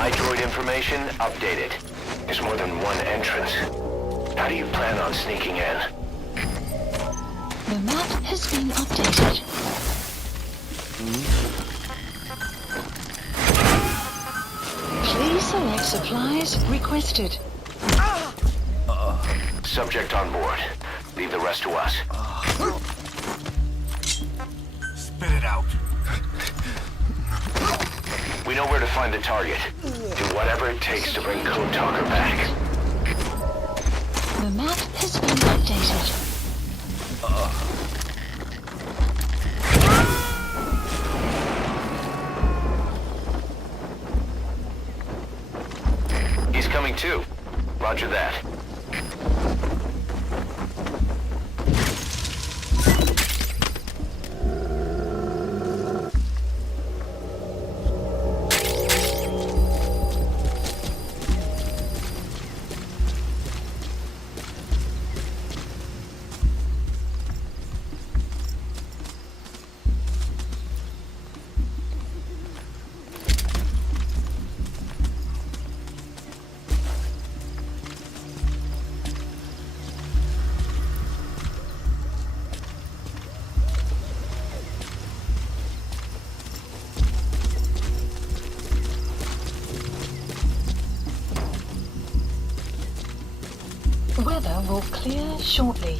iDroid information updated. There's more than one entrance. How do you plan on sneaking in? The map has been updated. Please select supplies requested. Subject on board. Leave the rest to us. Spit it out. We know where to find the target. Do whatever it takes to bring Code Talker back. The map has been updated. He's coming too. Roger that. Weather will clear shortly.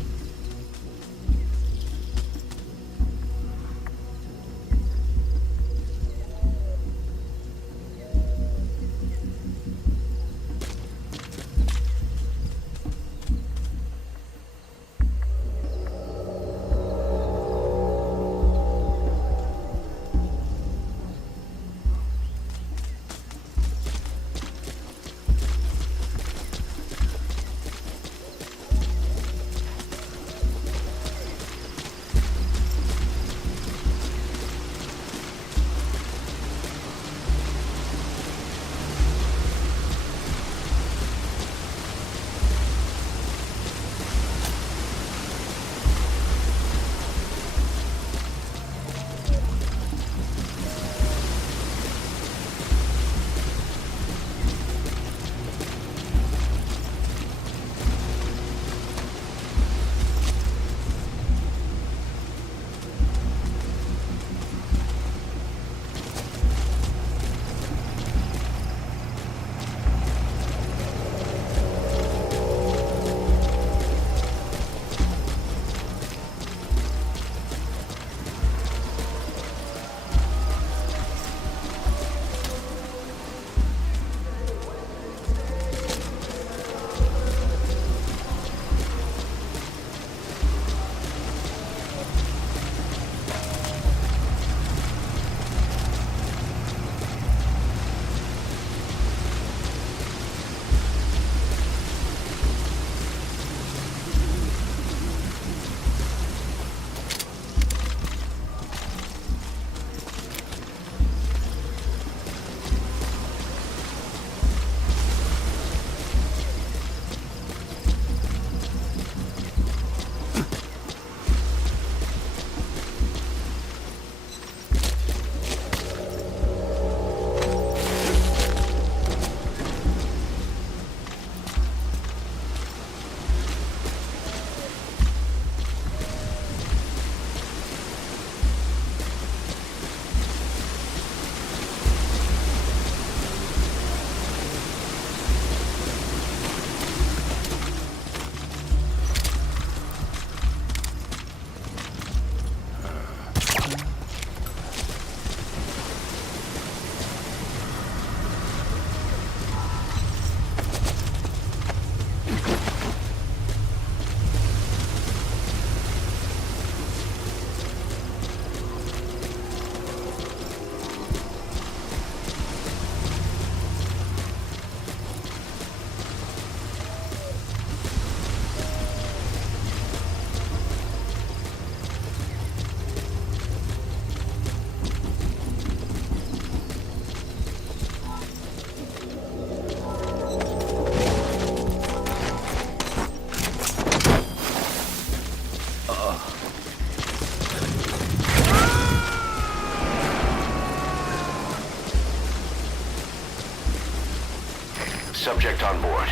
Subject on board.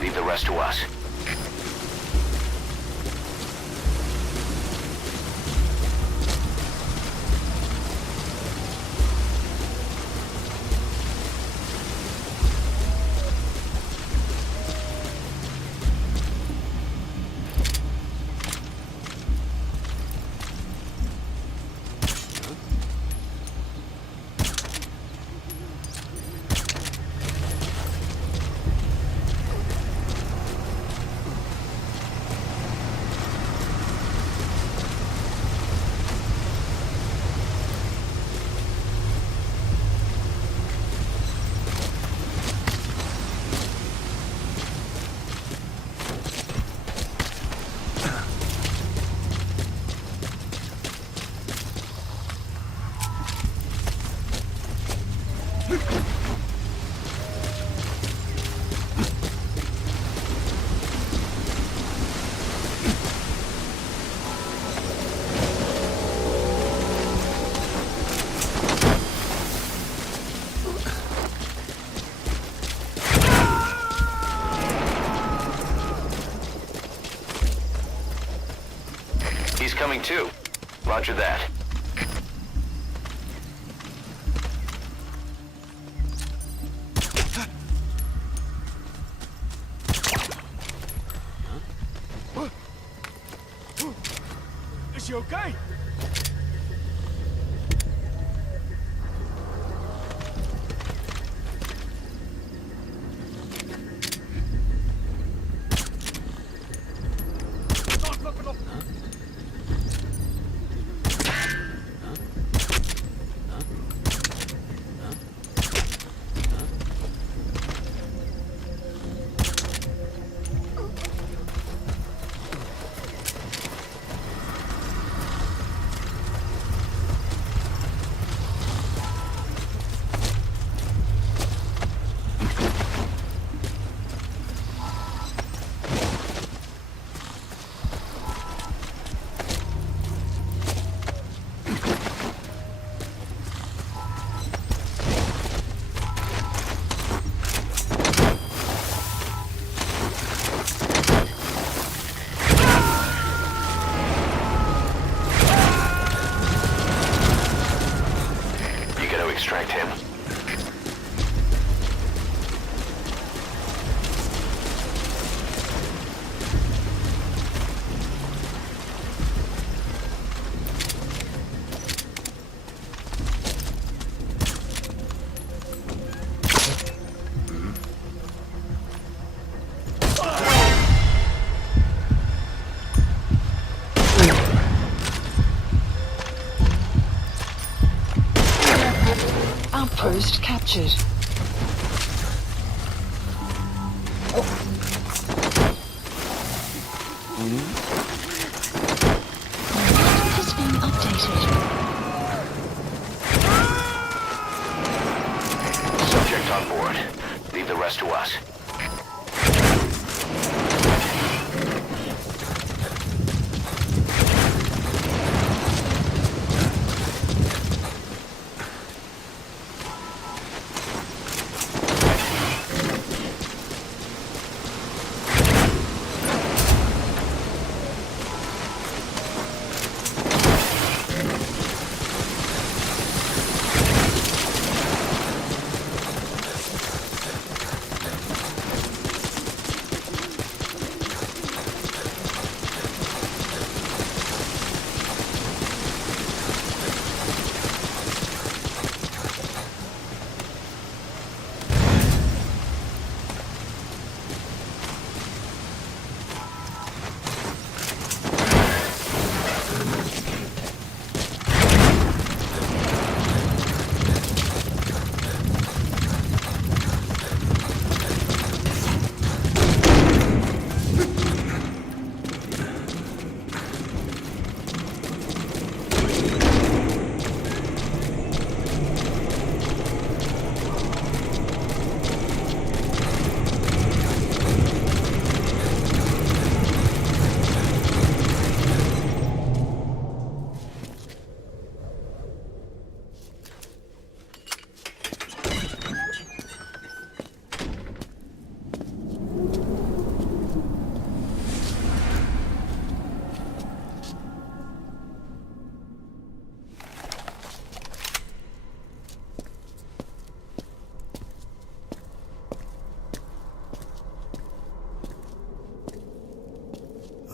Leave the rest to us. too. Roger that. Is she okay? Extract him. Outpost captured. Map has been updated. Subject on board. Leave the rest to us.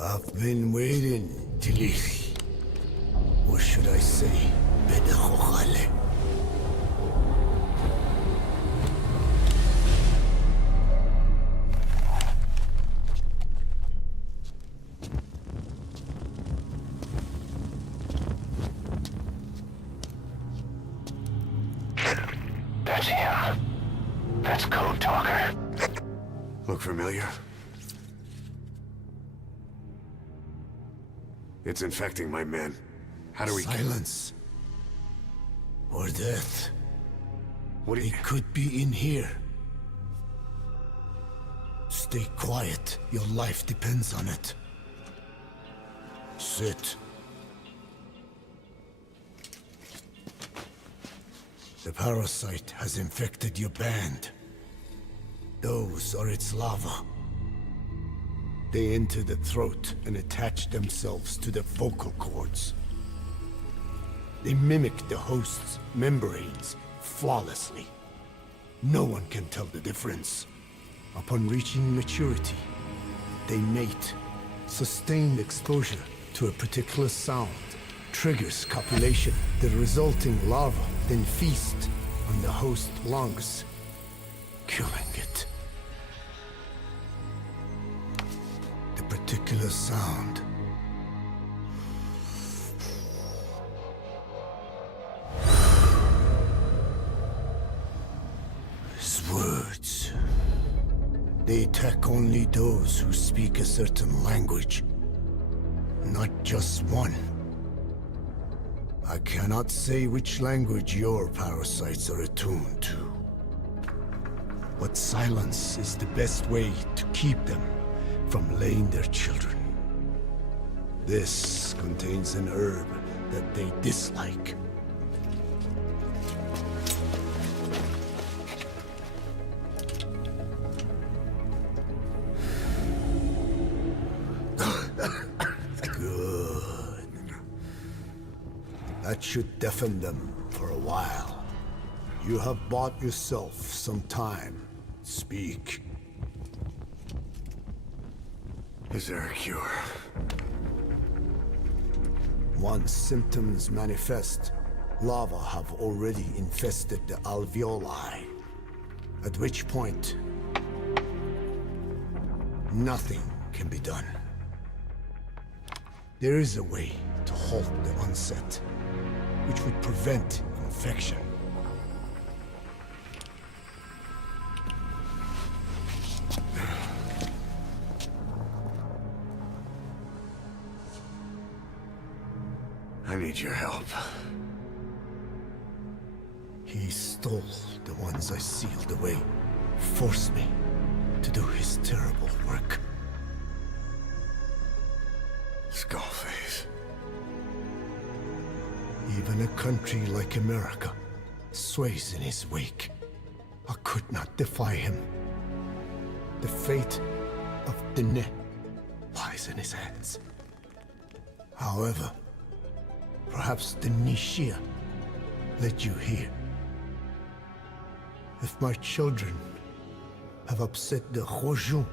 I've been waiting, Tilisi. Or should I say, Bedachokhale. That's him. That's Code Talker. Look familiar? It's infecting my men. How do we... Silence. Or death. What do you... It could be in here. Stay quiet. Your life depends on it. Sit. The parasite has infected your band. Those are its larvae. They enter the throat and attach themselves to the vocal cords. They mimic the host's membranes flawlessly. No one can tell the difference. Upon reaching maturity, they mate. Sustained exposure to a particular sound triggers copulation. The resulting larva then feast on the host lungs, killing it. The particular sound is words. They attack only those who speak a certain language, not just one. I cannot say which language your parasites are attuned to. But silence is the best way to keep them from laying their children. This contains an herb that they dislike. That should deafen them for a while. You have bought yourself some time. Speak. Is there a cure? Once symptoms manifest, larvae have already infested the alveoli. At which point, nothing can be done. There is a way to halt the onset, which would prevent infection. I need your help. He stole the ones I sealed away, forced me to do his terrible work. Skullface. Even a country like America sways in his wake. I could not defy him. The fate of Diné lies in his hands. However, perhaps the Nishia led you here. If my children have upset the Rojun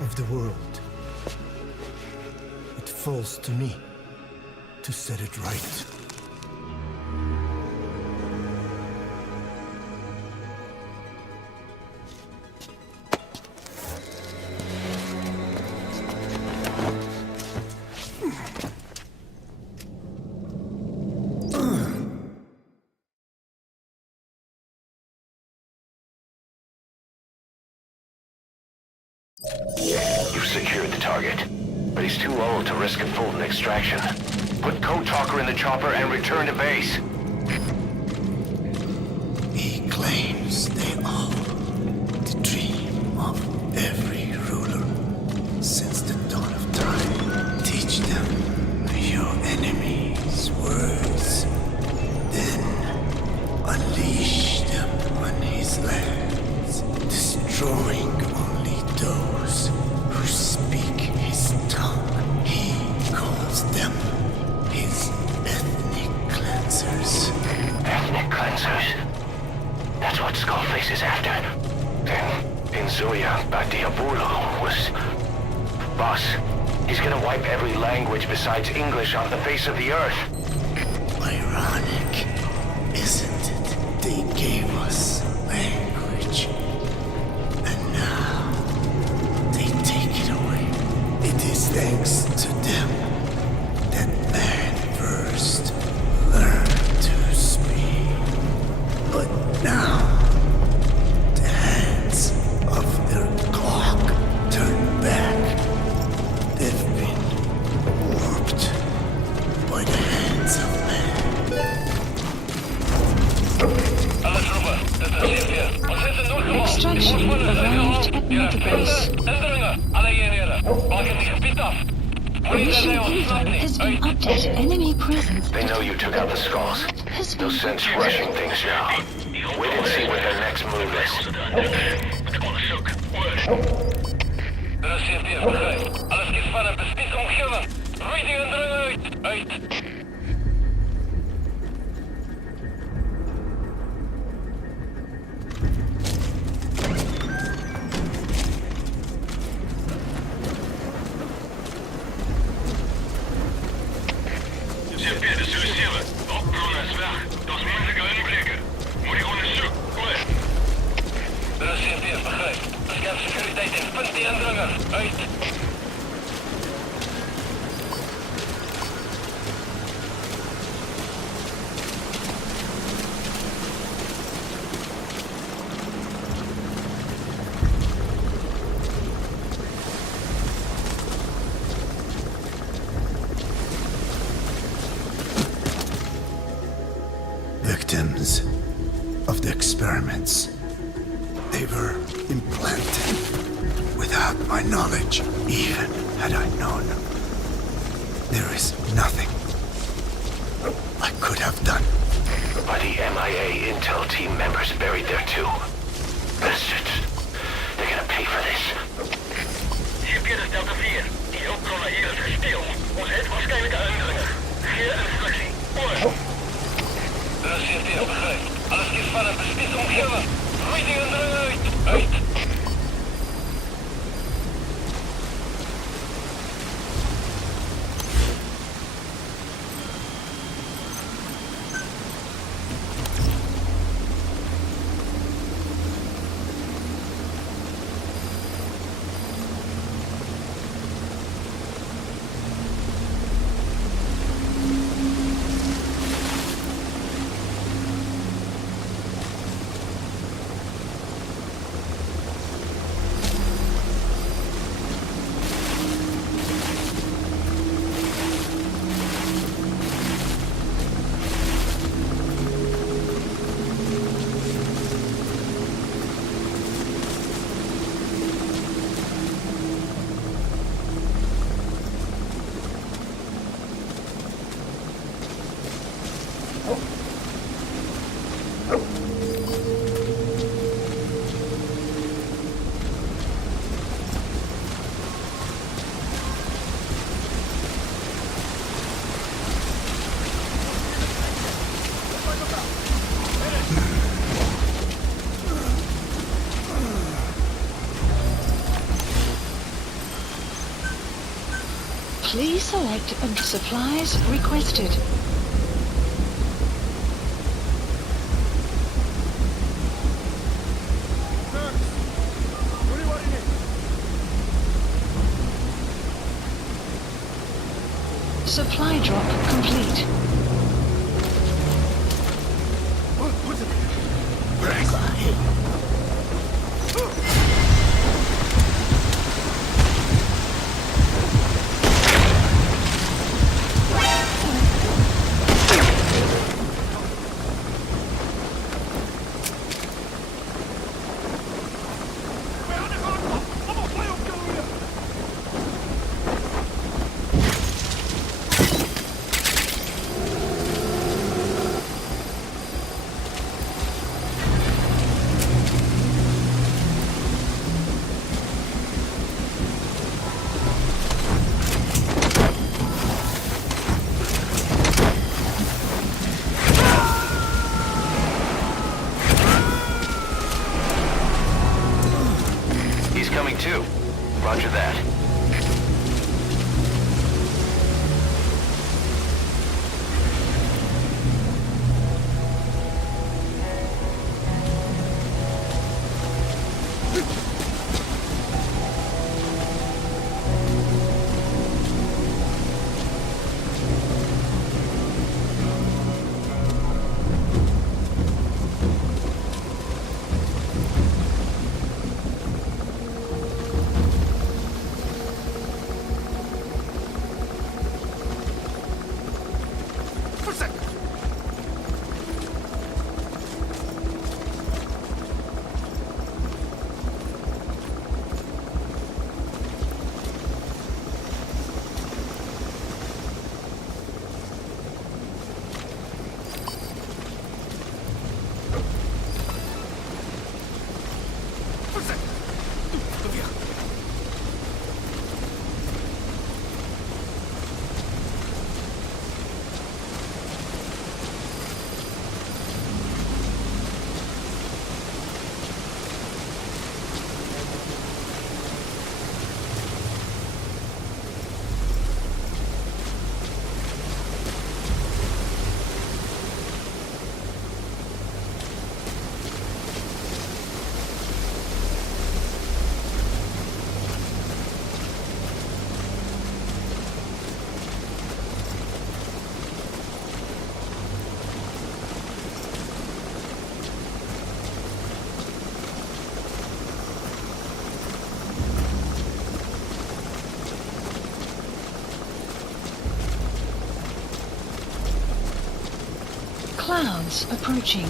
of the world, it falls to me to set it right. You've secured the target, but he's too old to risk a Fulton extraction. Put Code Talker in the chopper and return to base. He claims they are the dream of every ruler since the dawn of time. Teach them your enemy's words, then unleash them on his lands, destroying only those who speak his tongue. He calls them his ethnic cleansers. Ethnic cleansers? That's what Skullface is after. Then, Inzuya Badiabulu was... Boss, he's gonna wipe every language besides English off the face of the earth. Ironic, isn't it? They gave us language. And now, they take it away. It is thanks to them that man first learned to speak. But now, the hands of their clock turn back. They've been warped by the hands of man. Extraction arrived at Metabase. Mission info has been updated. Enemy presence. They know you took out the Skulls. No sense rushing things now. Wait and see what their next move is. CFD begrijp. Alles kies vanaf de spits omgeven. Rating en drang uit. Uit. CFD, de suicide. Opbron is weg. Dat is moeilijke inbreken. Moet ik onderzoeken. Kom in. De CFD begrijp. Scherp securiteit en punt die indranger. Uit. Victims of the experiments. They were implanted without my knowledge. Even had I known, there is nothing I could have done. Are the MIA intel team members buried there too? Bastards. They're gonna pay for this. Hier is Delta 4. Die hulpbronnen hier is gesteeld. Ons heeft waarschijnlijk een indringer. Geen instructie. Oor. De CFD begrijp. Alles kies vanaf de spits omgeven. Rating en drang uit. Uit. Please select supplies requested. Supply drop complete. Coming too. Roger that. Clouds approaching.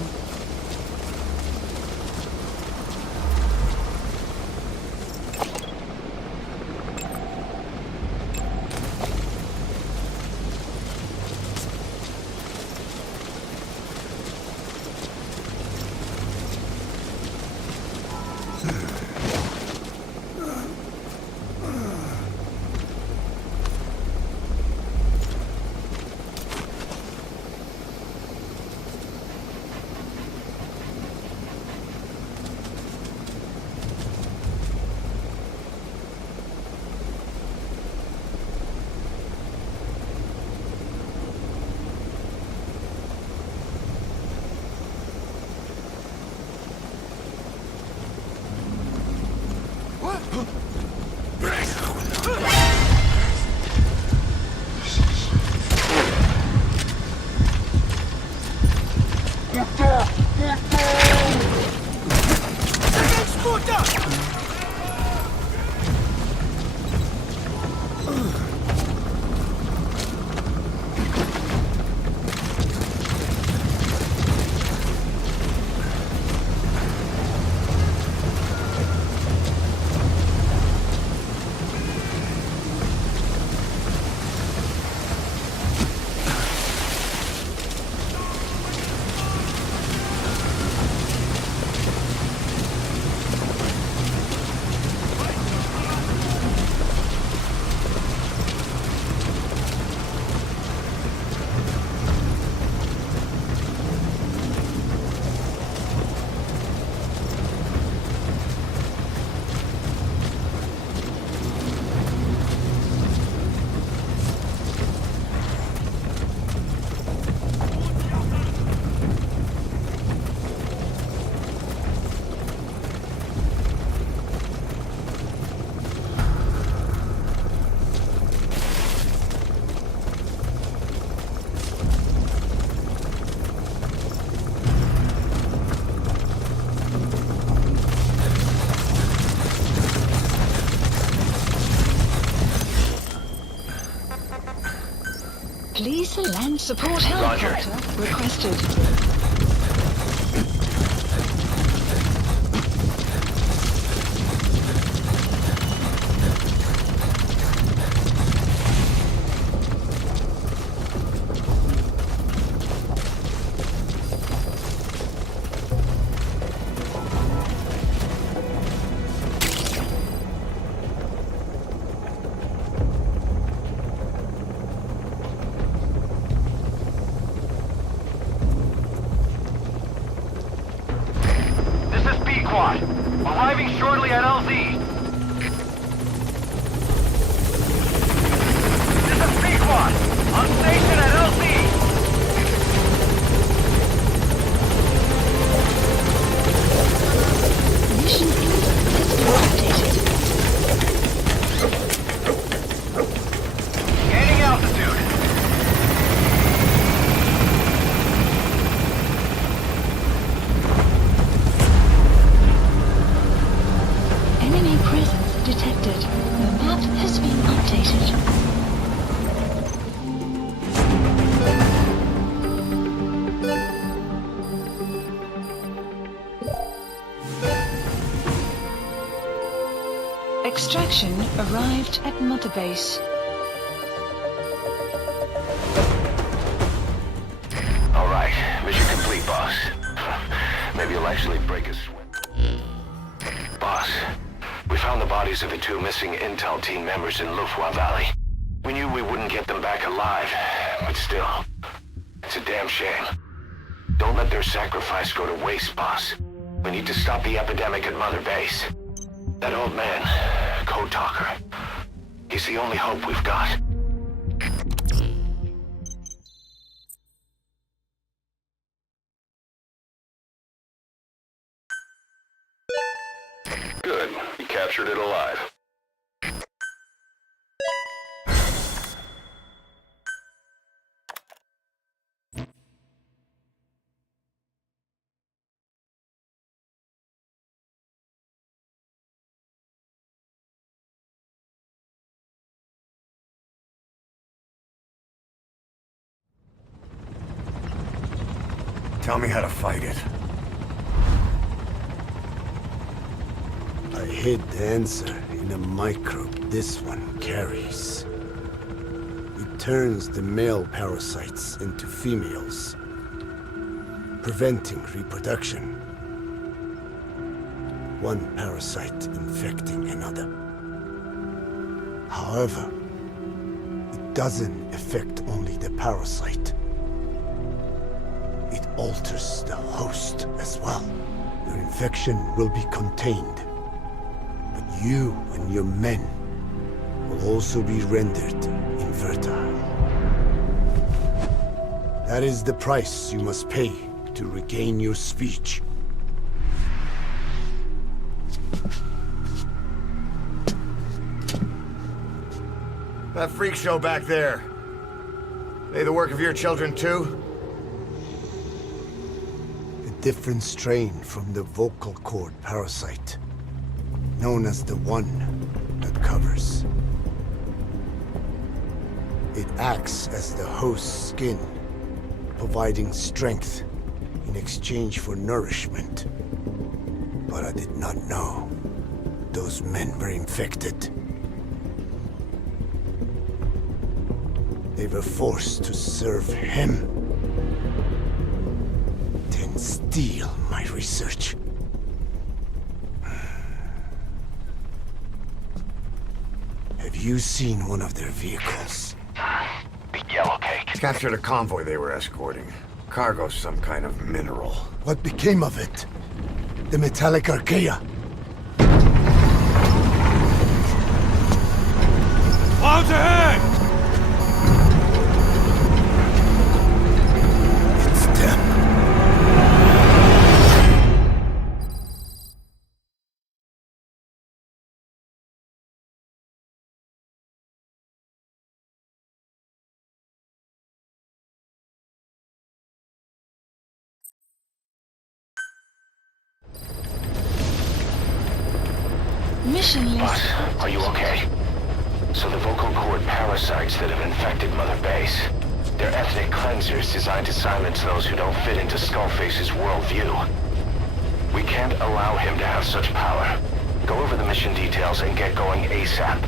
Please land support helicopter requested. Arriving shortly at LZ. This is Pequod. On station at LZ. Mission info has been updated. Gaining altitude. Enemy presence detected. The map has been updated. Extraction arrived at Mother Base. All right, mission complete, boss. Maybe you'll actually break a sweat. Boss, we found the bodies of the two missing Intel team members in Lufwa Valley. We knew we wouldn't get them back alive, but still, it's a damn shame. Don't let their sacrifice go to waste, boss. We need to stop the epidemic at Mother Base. That old man, Code Talker, he's the only hope we've got. Good. You captured it alive. Tell me how to fight it. I hid the answer in a microbe this one carries. It turns the male parasites into females, preventing reproduction. One parasite infecting another. However, it doesn't affect only the parasite. It alters the host as well. Your infection will be contained, but you and your men will also be rendered infertile. That is the price you must pay to regain your speech. That freak show back there. They the work of your children too? A different strain from the vocal cord parasite, known as the one that covers. It acts as the host's skin, providing strength in exchange for nourishment. But I did not know those men were infected. They were forced to serve him, then steal my research. Have you seen one of their vehicles? The Yellow Cake. Captured a convoy they were escorting. Cargo, some kind of mineral. What became of it? The metallic archaea? Clouds ahead! It's them. Mission list. Boss, are you okay? So the vocal cord parasites that have infected Mother Base, they're ethnic cleansers designed to silence those who don't fit into Skullface's worldview. We can't allow him to have such power. Go over the mission details and get going ASAP.